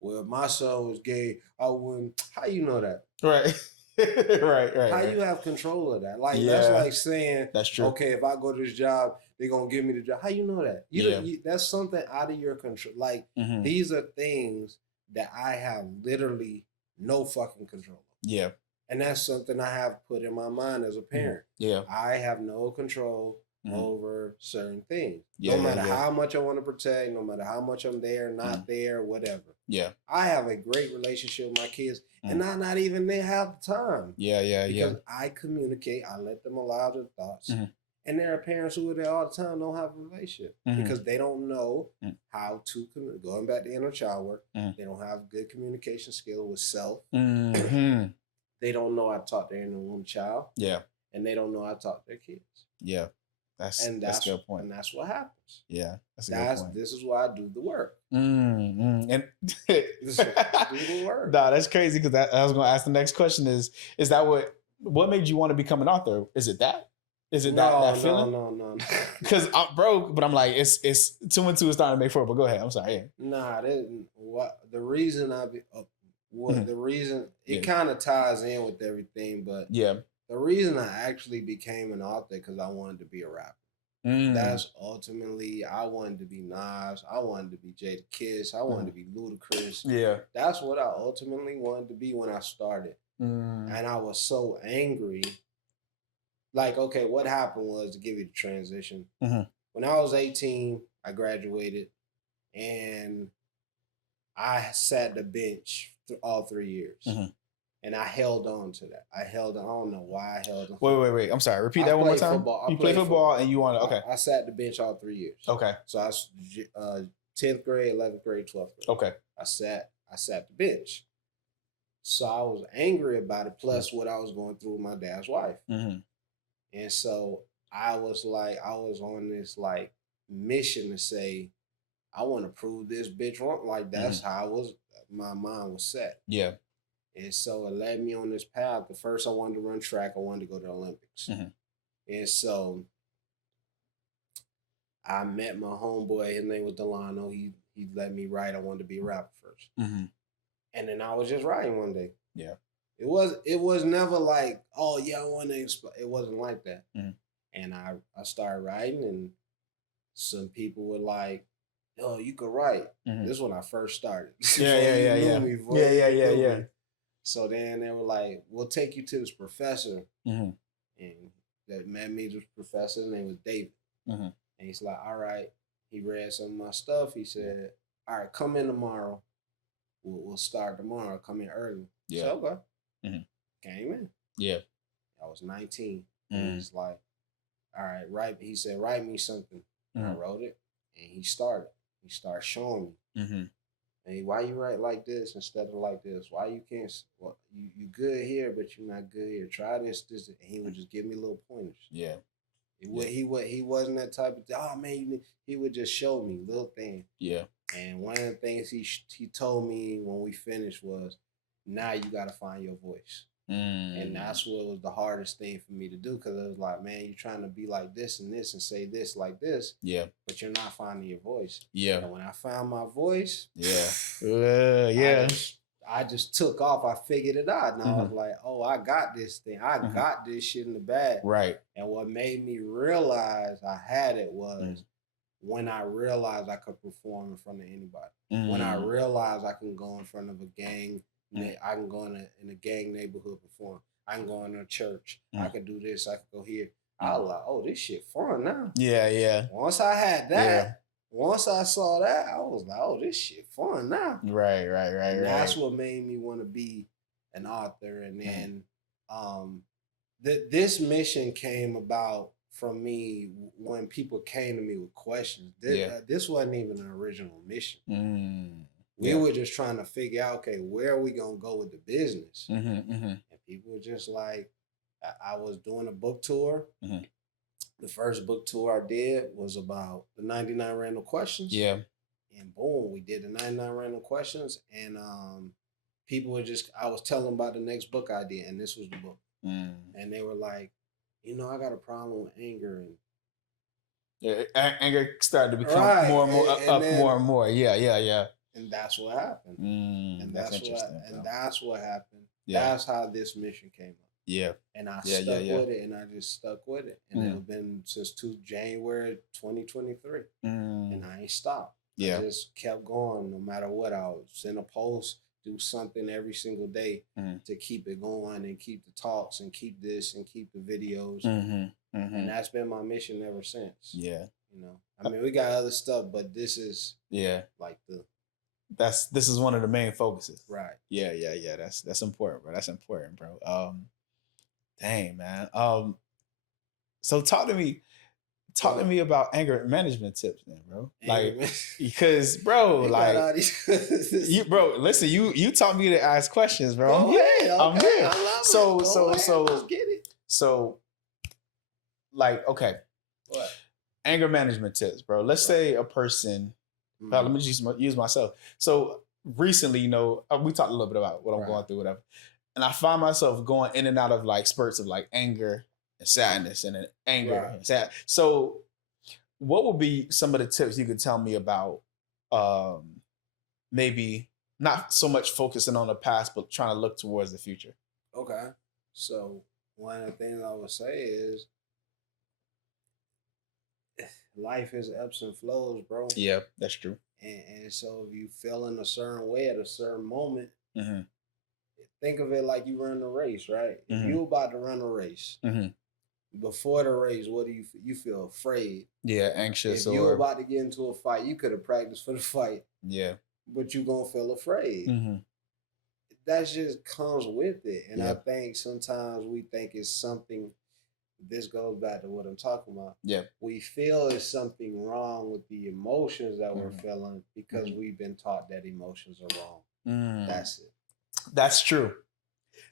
well, if my son was gay, I wouldn't. How you know that? Right. right. How you have control of that? Like that's like saying, that's true. Okay, if I go to this job, they're gonna give me the job. How you know that? That's something out of your control. Like these are things that I have literally no fucking control of. Yeah. And that's something I have put in my mind as a parent. Yeah. I have no control over certain things. Yeah, no matter how much I want to protect, no matter how much I'm there, not there, whatever. Yeah. I have a great relationship with my kids, and I'm not even there half the time. Because I communicate, I let them allow their thoughts. And there are parents who are there all the time don't have a relationship because they don't know how to communicate. Going back to inner child work, they don't have good communication skill with self. They don't know how to talk to their inner womb child. Yeah. And they don't know how to talk to their kids. Yeah. That's a good point. And that's what happens. Yeah. That's a good point. This is why I do the work. And this is why I do the work. Nah, that's crazy because I was going to ask the next question is that what made you want to become an author? Is it that? Is it that feeling? No. Because I'm broke, but I'm like, it's 2 and 2 is starting to make 4. But go ahead. I'm sorry. Yeah. Nah, the reason the reason it kind of ties in with everything, but the reason I actually became an author because I wanted to be a rapper. That's ultimately, I wanted to be Nas, I wanted to be Jadakiss, I wanted to be Ludacris. Yeah, that's what I ultimately wanted to be when I started, and I was so angry. Like, okay, what happened was, to give you the transition. When I was 18, I graduated, and I sat the bench all 3 years. And I held on to that. I don't know why I held on. Wait. I'm sorry. Repeat that one more time. You play football and you want to, okay. I sat the bench all 3 years. Okay. So I was 10th grade, 11th grade, 12th grade. Okay. I sat the bench. So I was angry about it, plus what I was going through with my dad's wife. And so I was on this like mission to say, I want to prove this bitch wrong. Like that's how my mind was set. Yeah. And so it led me on this path. At first, I wanted to run track. I wanted to go to the Olympics. And so I met my homeboy. His name was Delano. He let me write. I wanted to be a rapper first. And then I was just writing one day. Yeah. It was never like, oh, yeah, I want to it wasn't like that. And I started writing, and some people were like, oh, you could write. This is when I first started. Yeah. So then they were like, we'll take you to this professor. And that met me, this professor, his name was David. And he's like, all right. He read some of my stuff. He said, all right, come in tomorrow. We'll start tomorrow. Come in early. Yeah. So, okay. Came in. Yeah. I was 19. And he's like, all right, he said, write me something. I wrote it. And he started showing me. Hey, why you write like this instead of like this? Why you can't? Well, you good here, but you're not good here. Try this. And he would just give me little pointers. Yeah. He wasn't that type of. Oh man, he would just show me little things. Yeah. And one of the things he told me when we finished was, now you got to find your voice. And that's what was the hardest thing for me to do, because it was like, man, you're trying to be like this and say this like this. Yeah. But you're not finding your voice. Yeah. And when I found my voice, I just took off. I figured it out. And I was like, oh, I got this thing. I got this shit in the bag. Right. And what made me realize I had it was when I realized I could perform in front of anybody. When I realized I can go in front of a gang. I can go in a gang neighborhood perform. I can go in a church. I could do this. I could go here. I was like, oh, this shit fun now. Yeah. Once I had that, once I saw that, I was like, oh, this shit fun now. Right. And that's what made me want to be an author. And then this mission came about from me when people came to me with questions. This wasn't even an original mission. We were just trying to figure out, okay, where are we going to go with the business? And people were just like, I was doing a book tour. The first book tour I did was about the 99 random questions. Yeah. And boom, we did the 99 random questions. And people were I was telling them about the next book idea, and this was the book. And they were like, I got a problem with anger, and Yeah, anger started to become right, more and more and up more then and more. Yeah. and that's what happened, and That's interesting, bro. that's what happened. Yeah, That's how this mission came up, yeah, and I yeah, stuck yeah. with it, and I just stuck with it, and it's been since January 2023, and I ain't stopped. I Yeah. just kept going, no matter what. I would send a post, do something every single day to keep it going and keep the talks and keep this and keep the videos, and that's been my mission ever since. Yeah. I mean, we got other stuff, but this is like this is one of the main focuses. Right. Yeah. That's important, bro. That's important, bro. Dang, man. So talk to me about anger management tips, then, bro. Like, because, bro, like, listen, you taught me to ask questions, bro. I'm here. Okay. I'm here. So let's get it. So, like, okay, What? Anger management tips, bro. Let's say a person. Let me just use myself. So recently, we talked a little bit about what I'm going through, whatever, and I find myself going in and out of like spurts of like anger and sadness and then anger and sad. So, what would be some of the tips you could tell me about? Maybe not so much focusing on the past, but trying to look towards the future. Okay. So one of the things I would say is life is ebbs and flows, bro. Yeah, that's true. And so if you feel in a certain way at a certain moment, think of it like you run a race, right? If you're about to run a race, before the race, what do you feel afraid? Yeah, anxious. If you're about to get into a fight, you could have practiced for the fight. Yeah. But you're going to feel afraid. That just comes with it. And I think sometimes we think it's something, this goes back to what I'm talking about. Yeah. We feel there's something wrong with the emotions that we're feeling because we've been taught that emotions are wrong. That's it. That's true.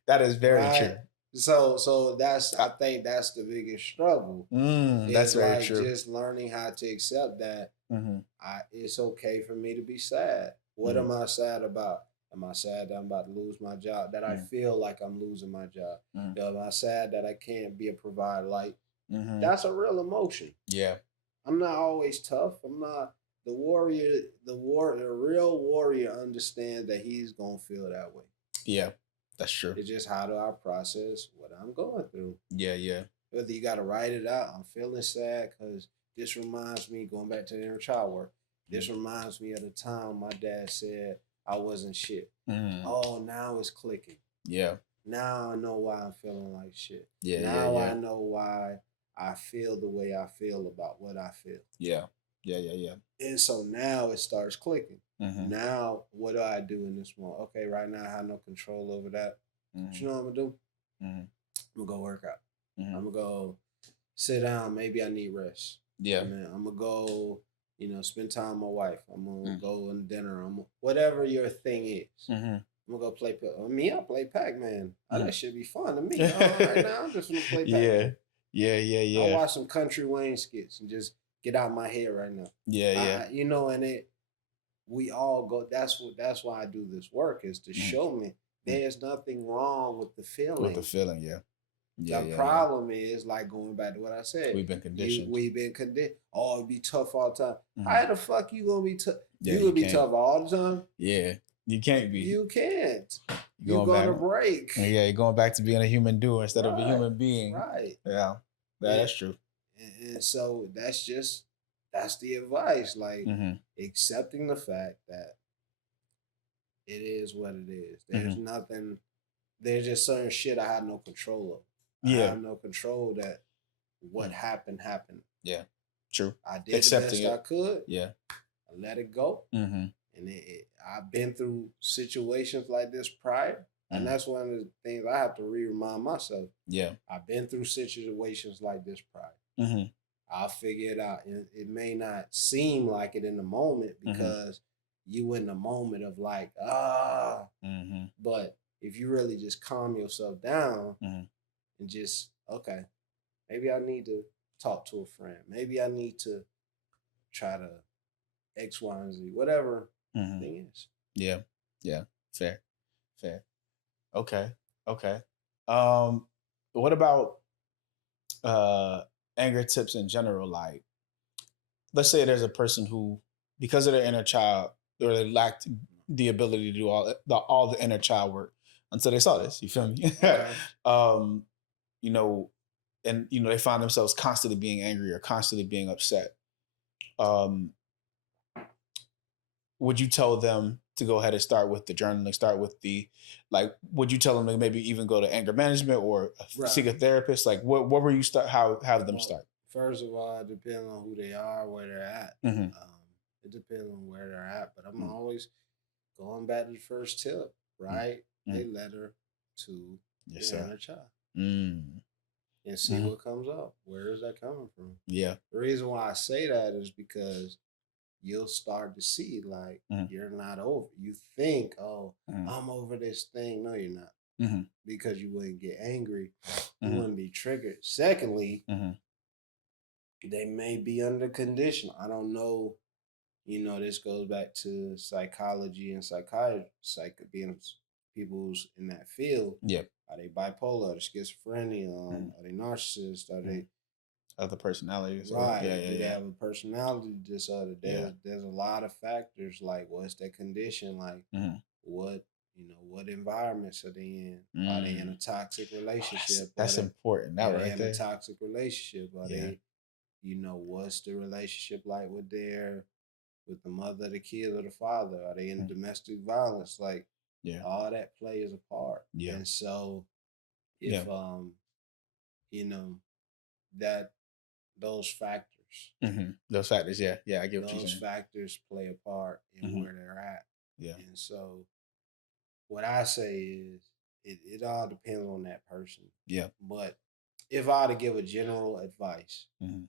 That is very true. So I think that's the biggest struggle. That's very like true. Just learning how to accept that it's okay for me to be sad. What am I sad about? Am I sad that I'm about to lose my job? That I feel like I'm losing my job? Am I sad that I can't be a provider? Like that's a real emotion. Yeah. I'm not always tough. I'm not the warrior. The real warrior understands that he's gonna feel that way. Yeah. That's true. It's just how do I process what I'm going through? Yeah. Whether you got to write it out, I'm feeling sad because this reminds me, going back to the inner child work, this reminds me of the time my dad said I wasn't shit. Oh, now it's clicking. Yeah. Now I know why I'm feeling like shit. Yeah. Now I know why I feel the way I feel about what I feel. Yeah. And so now it starts clicking. Now, what do I do in this moment? Okay, right now I have no control over that. But you know what I'm gonna do? I'm gonna go work out. I'm gonna go sit down. Maybe I need rest. Yeah. I'm gonna go, spend time with my wife. I'm gonna go on dinner. Whatever your thing is. I'm gonna go play. I play Pac-Man. That should be fun to me. Right now, I'm just gonna play Pac-Man. Yeah. I'll watch some Country Wayne skits and just get out of my head right now. Yeah. And we all go. That's why I do this work, is to show me there's nothing wrong with the feeling. With the feeling, yeah. The problem is, like, going back to what I said. We've been conditioned. Oh, it'd be tough all the time. How the fuck you gonna be tough? Yeah, you gonna be tough all the time? Yeah, you can't be. You can't. You're gonna break. Yeah, you're going back to being a human doer instead of a human being. Right. Yeah, that's true. And so that's the advice. Like, accepting the fact that it is what it is. There's nothing. There's just certain shit I have no control of. I have no control that what happened. Yeah, true. I did the best I could. Yeah, I let it go. And I've been through situations like this prior, and that's one of the things I have to remind myself. Yeah, I've been through situations like this prior. I'll figure it out. And it may not seem like it in the moment because you in the moment of like, but if you really just calm yourself down and just, okay, maybe I need to talk to a friend. Maybe I need to try to X, Y, and Z, whatever thing is. Yeah. Fair. Okay. What about anger tips in general, like let's say there's a person who, because of their inner child, or they lacked the ability to do all the inner child work until they saw this. You feel me? Okay. um, you know, and they find themselves constantly being angry or constantly being upset. Um, would you tell them to go ahead and start with the journaling, start with the, like, would you tell them to maybe even go to anger management or seek Right. a therapist? Like, what were you start, how have them Well, start? first of all, it depends on who they are, where they're at. Mm-hmm. Um, it depends on where they're at, but I'm Mm-hmm. always going back to the first tip, right? Mm-hmm. A letter to Yes, your sir. inner child Mm-hmm. and see what comes up. Where is that coming from? Yeah. The reason why I say that is because you'll start to see like Mm-hmm. you're not over. You think, oh, Mm-hmm. I'm over this thing. No, you're not. Mm-hmm. Because you wouldn't get angry. You Mm-hmm. wouldn't be triggered. Secondly, Mm-hmm. they may be under condition. I don't know. This goes back to psychology and psychiatry, being people who's in that field. Yep. Are they bipolar? Are they schizophrenia? Mm-hmm. Are they narcissists? Are Mm-hmm. they Other personalities, or right? Do they have a personality disorder? Yeah. There's a lot of factors like what's their condition, like Mm-hmm. what what environments are they in? Are they in a Mm. toxic relationship? That's important. Are That they right in a there. toxic relationship? Are Yeah. they, what's the relationship like with the mother, the kids, or the father? Are they in Mm. domestic violence? Like Yeah. all that plays a part. Yeah. And so Yeah. if you know, that those factors, Mm-hmm. Those factors. Yeah. Yeah. I get what you're those saying. factors play a part in Mm-hmm. where they're at. Yeah. And so what I say is it all depends on that person. Yeah. But if I were to give a general advice, Mm-hmm.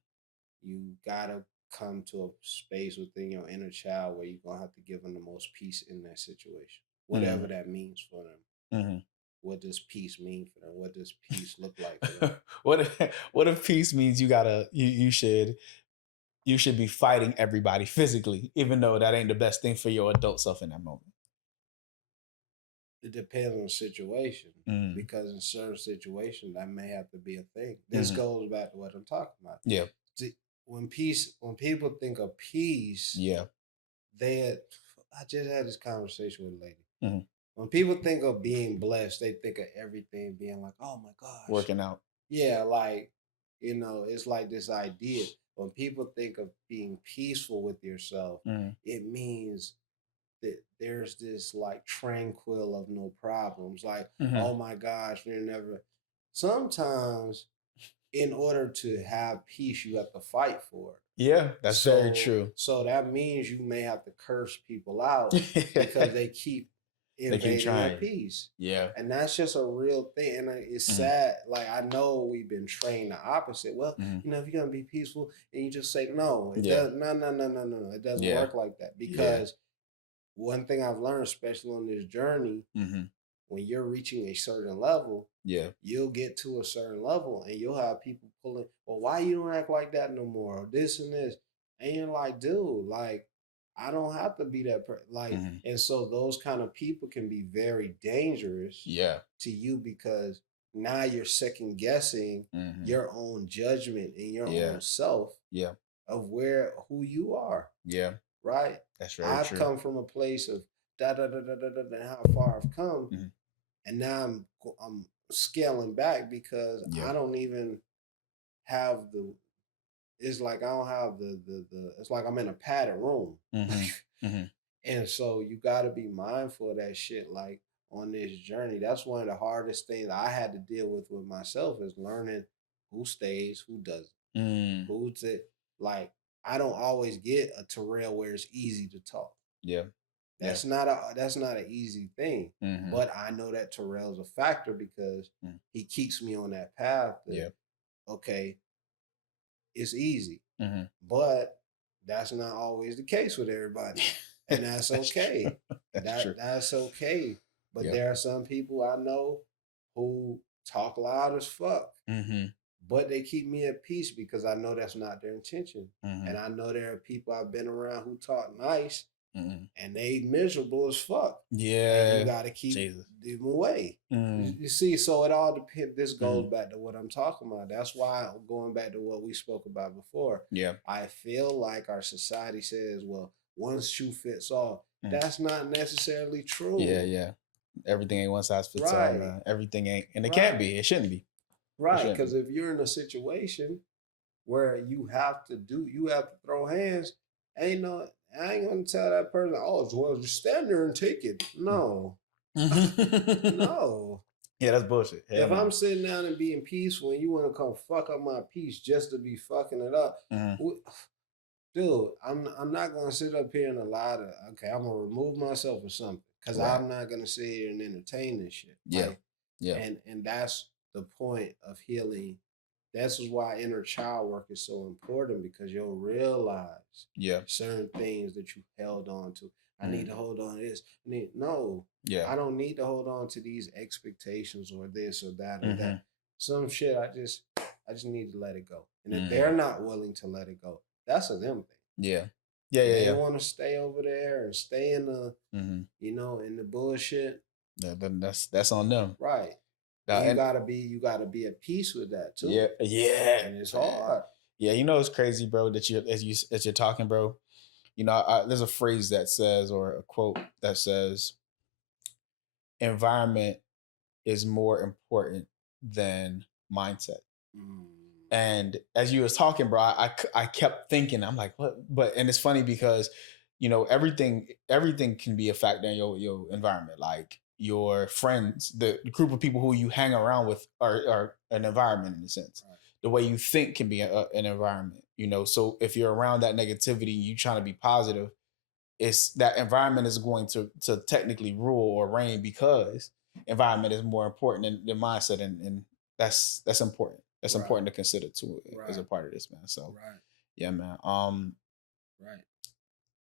you gotta come to a space within your inner child where you're gonna have to give them the most peace in that situation, whatever that means for them. Mm-hmm. What does peace mean for them? What does peace look like for them? What if peace means you should be fighting everybody physically, even though that ain't the best thing for your adult self in that moment. It depends on the situation Mm-hmm. because in certain situations that may have to be a thing. This Mm-hmm. goes back to what I'm talking about. Yeah. See, when people think of peace, Yeah. I just had this conversation with a lady. Mm-hmm. When people think of being blessed, they think of everything being like, oh my gosh. Working out. Yeah, like, it's like this idea. When people think of being peaceful with yourself, Mm-hmm. it means that there's this like tranquil of no problems. Like, Mm-hmm. oh my gosh, you're never. Sometimes, in order to have peace, you have to fight for it. Yeah, that's very true. So that means you may have to curse people out because They they keep keep invading your trying. peace. Yeah. And that's just a real thing. And it's Mm-hmm. sad. Like, I know we've been trained the opposite. Well, Mm-hmm. if you're going to be peaceful and you just say, no, it Yeah. does. No, no, no, no, no. It doesn't Yeah. work like that. Yeah. Because one thing I've learned, especially on this journey, Mm-hmm. when you're reaching a certain level, Yeah. you'll get to a certain level and you'll have people pulling, well, why you don't act like that no more? Or this and this. And you're like, dude, like, I don't have to be that like, Mm-hmm. and so those kind of people can be very dangerous Yeah. to you because now you're second guessing Mm-hmm. your own judgment and your Yeah. own self Yeah. of who you are. Yeah. Right? That's very I've true. come from a place of da da da da da da, and how far I've come, Mm-hmm. and now I'm scaling back because Yeah. I don't even have the. It's like I don't have the. It's like I'm in a padded room, Mm-hmm. Mm-hmm. and so you got to be mindful of that shit. Like on this journey, that's one of the hardest things I had to deal with myself is learning who stays, who doesn't, Mm. who's it. Like I don't always get a Terrell where it's easy to talk. Yeah. That's not an easy thing. Mm-hmm. But I know that Terrell's a factor because he keeps me on that path. Yeah. Okay, it's easy. Mm-hmm. But that's not always the case with everybody. And that's okay. That's true. That's okay. But Yeah. there are some people I know who talk loud as fuck. Mm-hmm. But they keep me at peace because I know that's not their intention. Mm-hmm. And I know there are people I've been around who talk nice, and they miserable as fuck. And you Yeah. got to keep Jesus. them away. Mm. You see, so it all depends. This goes Mm. back to what I'm talking about. That's why, going back to what we spoke about before, Yeah. I feel like our society says, well, one shoe fits all. Mm. That's not necessarily true. Yeah, yeah. Everything ain't one size fits all, Right. man. Everything ain't, and it Right. can't be. It shouldn't be. Right. Because if you're in a situation where you have to throw hands, I ain't gonna tell that person, oh, well, just stand there and take it. No. No. Yeah, that's bullshit. Hell If no. I'm sitting down and being peaceful and you want to come fuck up my peace just to be fucking it up, dude, I'm not gonna sit up here and allow to, okay, I'm gonna remove myself or something. Because Right. I'm not gonna sit here and entertain this shit. Yeah. Like, Yeah. And that's the point of healing. This is why inner child work is so important, because you'll realize certain things that you held on to. I need to hold on to this. I don't need to hold on to these expectations or this or that or that. Some shit I just need to let it go. And if they're not willing to let it go, that's a them thing. Yeah. They want to stay over there and stay in the in the bullshit. Yeah, then that's on them. Right. And you gotta be at peace with that too. Yeah, yeah. And it's hard. Yeah, it's crazy, bro, that as you're talking, bro. There's a phrase that says, or a quote that says, environment is more important than mindset. And as you was talking, bro, I kept thinking, I'm like, what? And it's funny because, everything can be a factor in your environment. Like your friends, the group of people who you hang around with are an environment in a sense. Right. The way you think can be an environment. So if you're around that negativity, you trying to be positive, it's that environment is going to technically rule or reign, because environment is more important than mindset, and that's important. That's important to consider too as a part of this, man. So yeah, man. Right.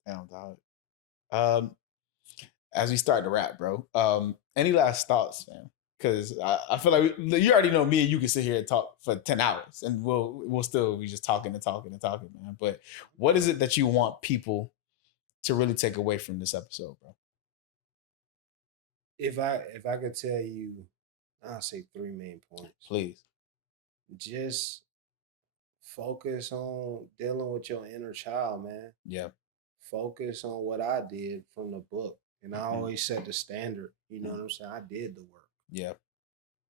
Damn, dog. As we start to wrap, bro. Any last thoughts, man? Because I feel like you already know me and you can sit here and talk for 10 hours and we'll still be just talking, man. But what is it that you want people to really take away from this episode, bro? If I could tell you, I'll say 3 main points. Please. Just focus on dealing with your inner child, man. Yeah. Focus on what I did from the book. And I always set the standard. You know what I'm saying? I did the work. Yeah.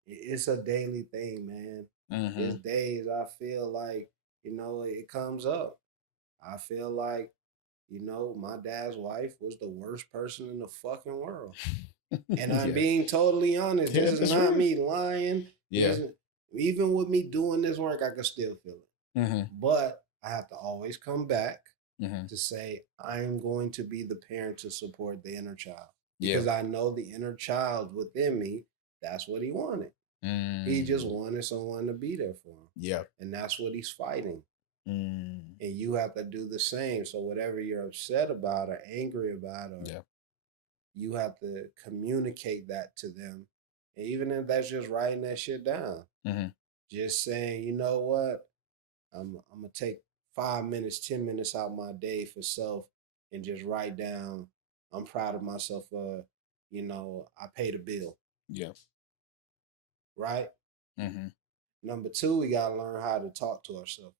It's a daily thing, man. There's days I feel like, it comes up. I feel like, my dad's wife was the worst person in the fucking world. And I'm being totally honest. This is not me lying. Yeah. Even with me doing this work, I can still feel it. But I have to always come back to say, I'm going to be the parent to support the inner child. Because I know the inner child within me, that's what he wanted. He just wanted someone to be there for him. Yeah. And that's what he's fighting. And you have to do the same. So whatever you're upset about or angry about, or you have to communicate that to them. And even if that's just writing that shit down, just saying, you know what, I'm gonna take 5 minutes, 10 minutes out of my day for self and just write down, I'm proud of myself for, I paid a bill. Yeah. Right? Number 2, we gotta learn how to talk to ourselves.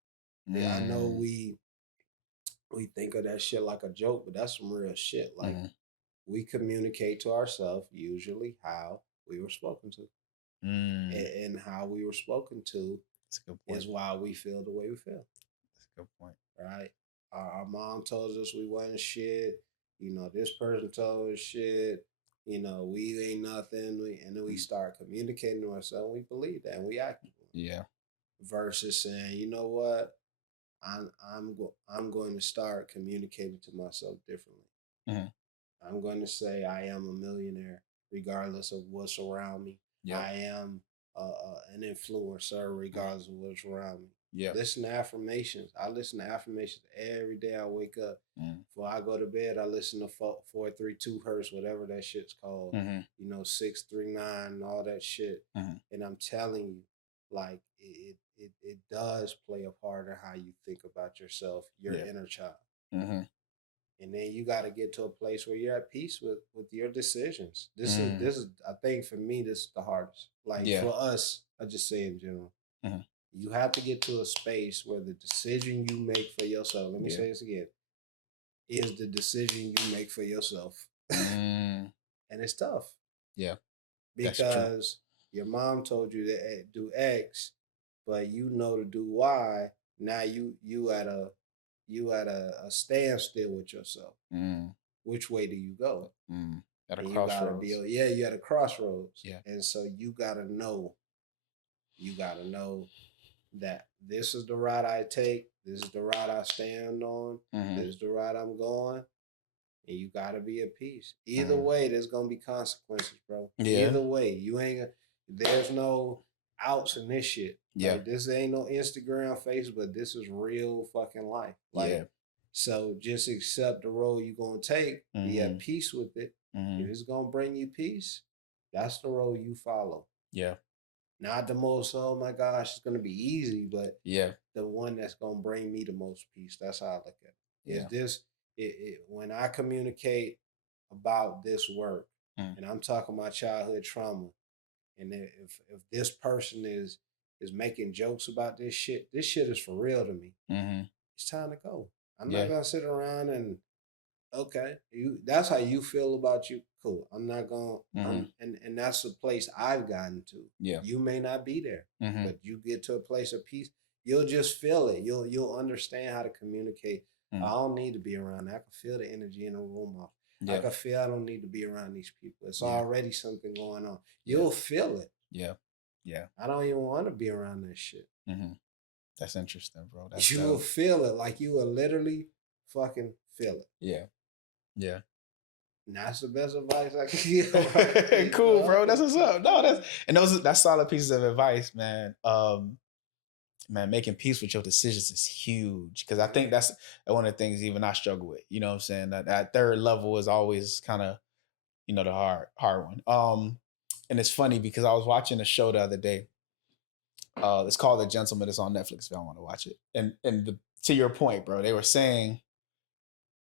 Yeah, I know we think of that shit like a joke, but that's some real shit. Like, we communicate to ourselves usually how we were spoken to. And how we were spoken to is why we feel the way we feel. That's a good point. Right? Our mom told us we wasn't shit. This person told us shit. We ain't nothing. And then we start communicating to ourselves. And we believe that and we act. Yeah. Versus saying, you know what? I'm going to start communicating to myself differently. I'm going to say I am a millionaire, regardless of what's around me. Yep. I am an influencer, regardless of what's around me. Yep. Listen to affirmations. I listen to affirmations every day I wake up. Before I go to bed, I listen to 432 Hertz, whatever that shit's called. 639, all that shit. And I'm telling you, like, it does play a part in how you think about yourself, your inner child. And then you got to get to a place where you're at peace with your decisions. This is I think for me this is the hardest. Like Yeah. for us, I just say in general, Mhm. you have to get to a space where the decision you make for yourself. Let me Yeah. say this again. Is the decision you make for yourself. Mm. And it's tough. Yeah. That's true. Because your mom told you to do X, but you know to do Y. Now you at a standstill with yourself. Mm. Which way do you go? Mm. At a And you gotta be crossroads. you at a crossroads. Yeah. And so you gotta know that this is the route I take, this is the route I stand on, this is the route I'm going, and you gotta be at peace. Either way, there's gonna be consequences, bro. Yeah. Either way, there's no outs in this shit. Yeah. Like this ain't no Instagram, Facebook. This is real fucking life. Like, Yeah. so just accept the road you're gonna take. Be at peace with it. If it's gonna bring you peace, that's the road you follow. Yeah. Not the most, oh my gosh, it's gonna be easy, but Yeah. the one that's gonna bring me the most peace. That's how I look at it. Is Yeah. this when I communicate about this work, and I'm talking about childhood trauma, and if this person is making jokes about this shit is for real to me. It's time to go. I'm not gonna sit around and okay, that's how you feel about you. Cool. I'm not gonna and that's the place I've gotten to. Yeah. You may not be there, but you get to a place of peace, you'll just feel it. You'll understand how to communicate. I don't need to be around. I can feel the energy in the room off. I can feel I don't need to be around these people. It's already something going on. You'll feel it. Yeah. Yeah. I don't even want to be around this shit. That's interesting, bro. That's you dope. will feel it. Like you will literally fucking feel it. Yeah. Yeah. And that's the best advice I can give. Right? Cool, bro. That's what's up. No, that's solid pieces of advice, man. Man, making peace with your decisions is huge because I think that's one of the things even I struggle with. You know what I'm saying? That third level is always kind of, the hard one. And it's funny because I was watching a show the other day. It's called The Gentleman. It's on Netflix if I want to watch it. And to your point, bro, they were saying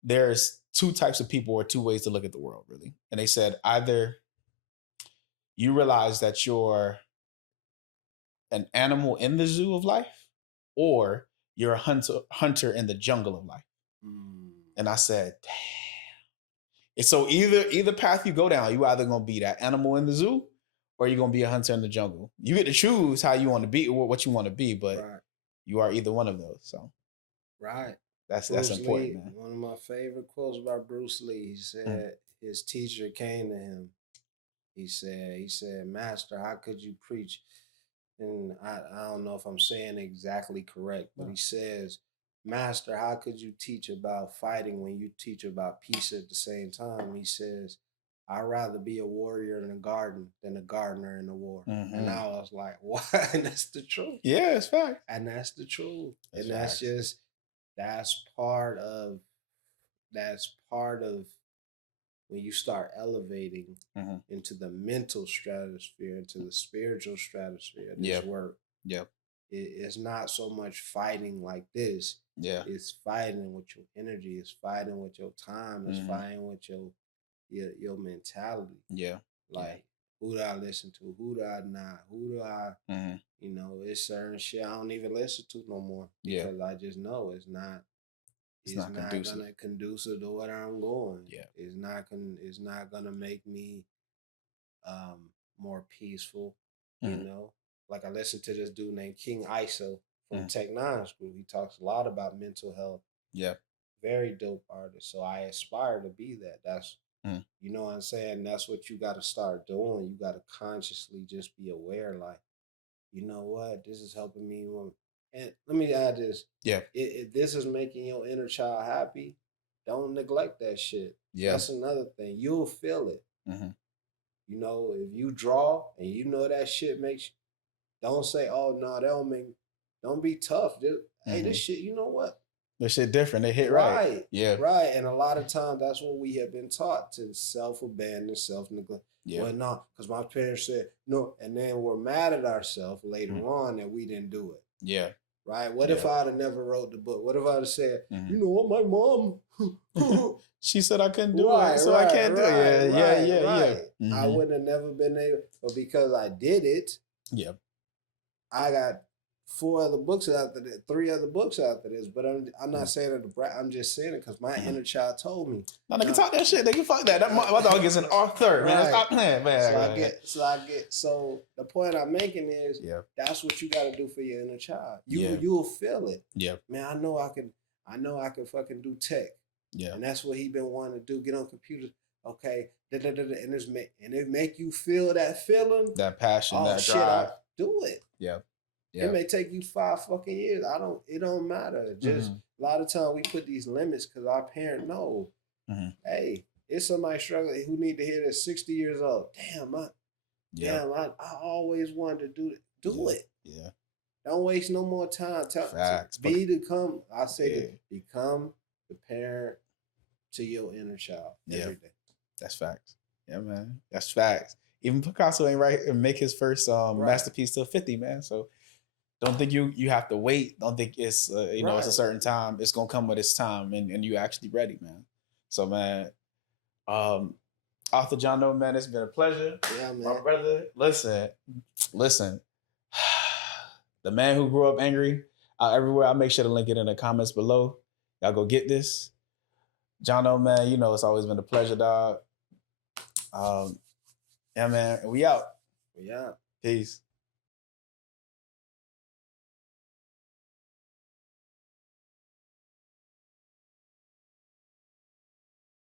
there's two types of people or two ways to look at the world, really. And they said either you realize that you're an animal in the zoo of life, or you're a hunter in the jungle of life. And I said, damn. And so either path you go down, you either gonna be that animal in the zoo, or you're gonna be a hunter in the jungle. You get to choose how you want to be or what you want to be, but you are either one of those. So that's important, man. One of my favorite quotes about Bruce Lee. He said his teacher came to him. He said, Master, how could you preach? And I don't know if I'm saying it exactly correct, but he says, Master, how could you teach about fighting when you teach about peace at the same time? He says, I'd rather be a warrior in a garden than a gardener in a war. And I was like, what? And that's the truth. Yeah, it's fact. And that's the truth. That's and that's facts. that's part of when you start elevating into the mental stratosphere, into the spiritual stratosphere of this work. Yep. It's not so much fighting like this. Yeah. It's fighting with your energy. It's fighting with your time. It's fighting with your mentality. Yeah. Like, who do I listen to? Who do I not? Who do I, it's certain shit I don't even listen to no more. Because I just know it's not gonna conducive to where I'm going. Yeah. It's not gonna make me more peaceful. Like I listened to this dude named King ISO from Tech Nine's group. He talks a lot about mental health. Yeah. Very dope artist. So I aspire to be that. That's you know what I'm saying? That's what you gotta start doing. You gotta consciously just be aware, like, you know what, this is helping me. And let me add this. Yeah. If this is making your inner child happy, don't neglect that shit. Yeah. That's another thing. You'll feel it. If you draw and you know that shit makes you, don't say, oh no, that don't make, don't be tough. Dude. Hey, this shit, you know what? This shit different. They hit right. Yeah. Right. And a lot of times that's what we have been taught, to self-abandon, self-neglect. Yeah. Well, no, because my parents said no. And then we're mad at ourselves later on that we didn't do it. Yeah. right? What if I'd have never wrote the book? What if I'd have said, Mhm. you know what, my mom, She said I couldn't do right, it, so I right, can't do it. right, Yeah. right. I Mhm. wouldn't have never been able, but because I did it, Yeah. I got 3 other books after this. But I'm not Mhm. saying it to brag. I'm just saying it because my Mhm. inner child told me. No, they can Nah, talk that shit. They can fuck that. My dog is an author, man. right. Stop playing, man. So the point I'm making is Yeah. that's what you got to do for your inner child. Yeah. You'll feel it. Yeah. Man, I know I can fucking do tech. Yeah. And that's what he been wanting to do. Get on computers. Okay. And it make you feel that feeling. That passion, Oh that shit, drive. do it. Yeah. It may take you 5 fucking years. It don't matter. Just a lot of time we put these limits because our parent know. Mhm. Hey, it's somebody struggling who need to hear this 60 years old. Damn, I always wanted to do it. Do it. Yeah. Don't waste no more time. Facts. Become the parent to your inner child every day. That's facts. Yeah, man. That's facts. Even Picasso ain't right and make his first masterpiece till 50, man. So don't think you have to wait. Don't think it's it's a certain time. It's gonna come with its time, and you actually ready, man. So, man, Arthur John O, man, it's been a pleasure. Yeah, man. My brother, listen. The man who grew up angry, everywhere. I'll make sure to link it in the comments below. Y'all go get this. John O, man, it's always been a pleasure, dog. Yeah, man. We out. We out. Peace.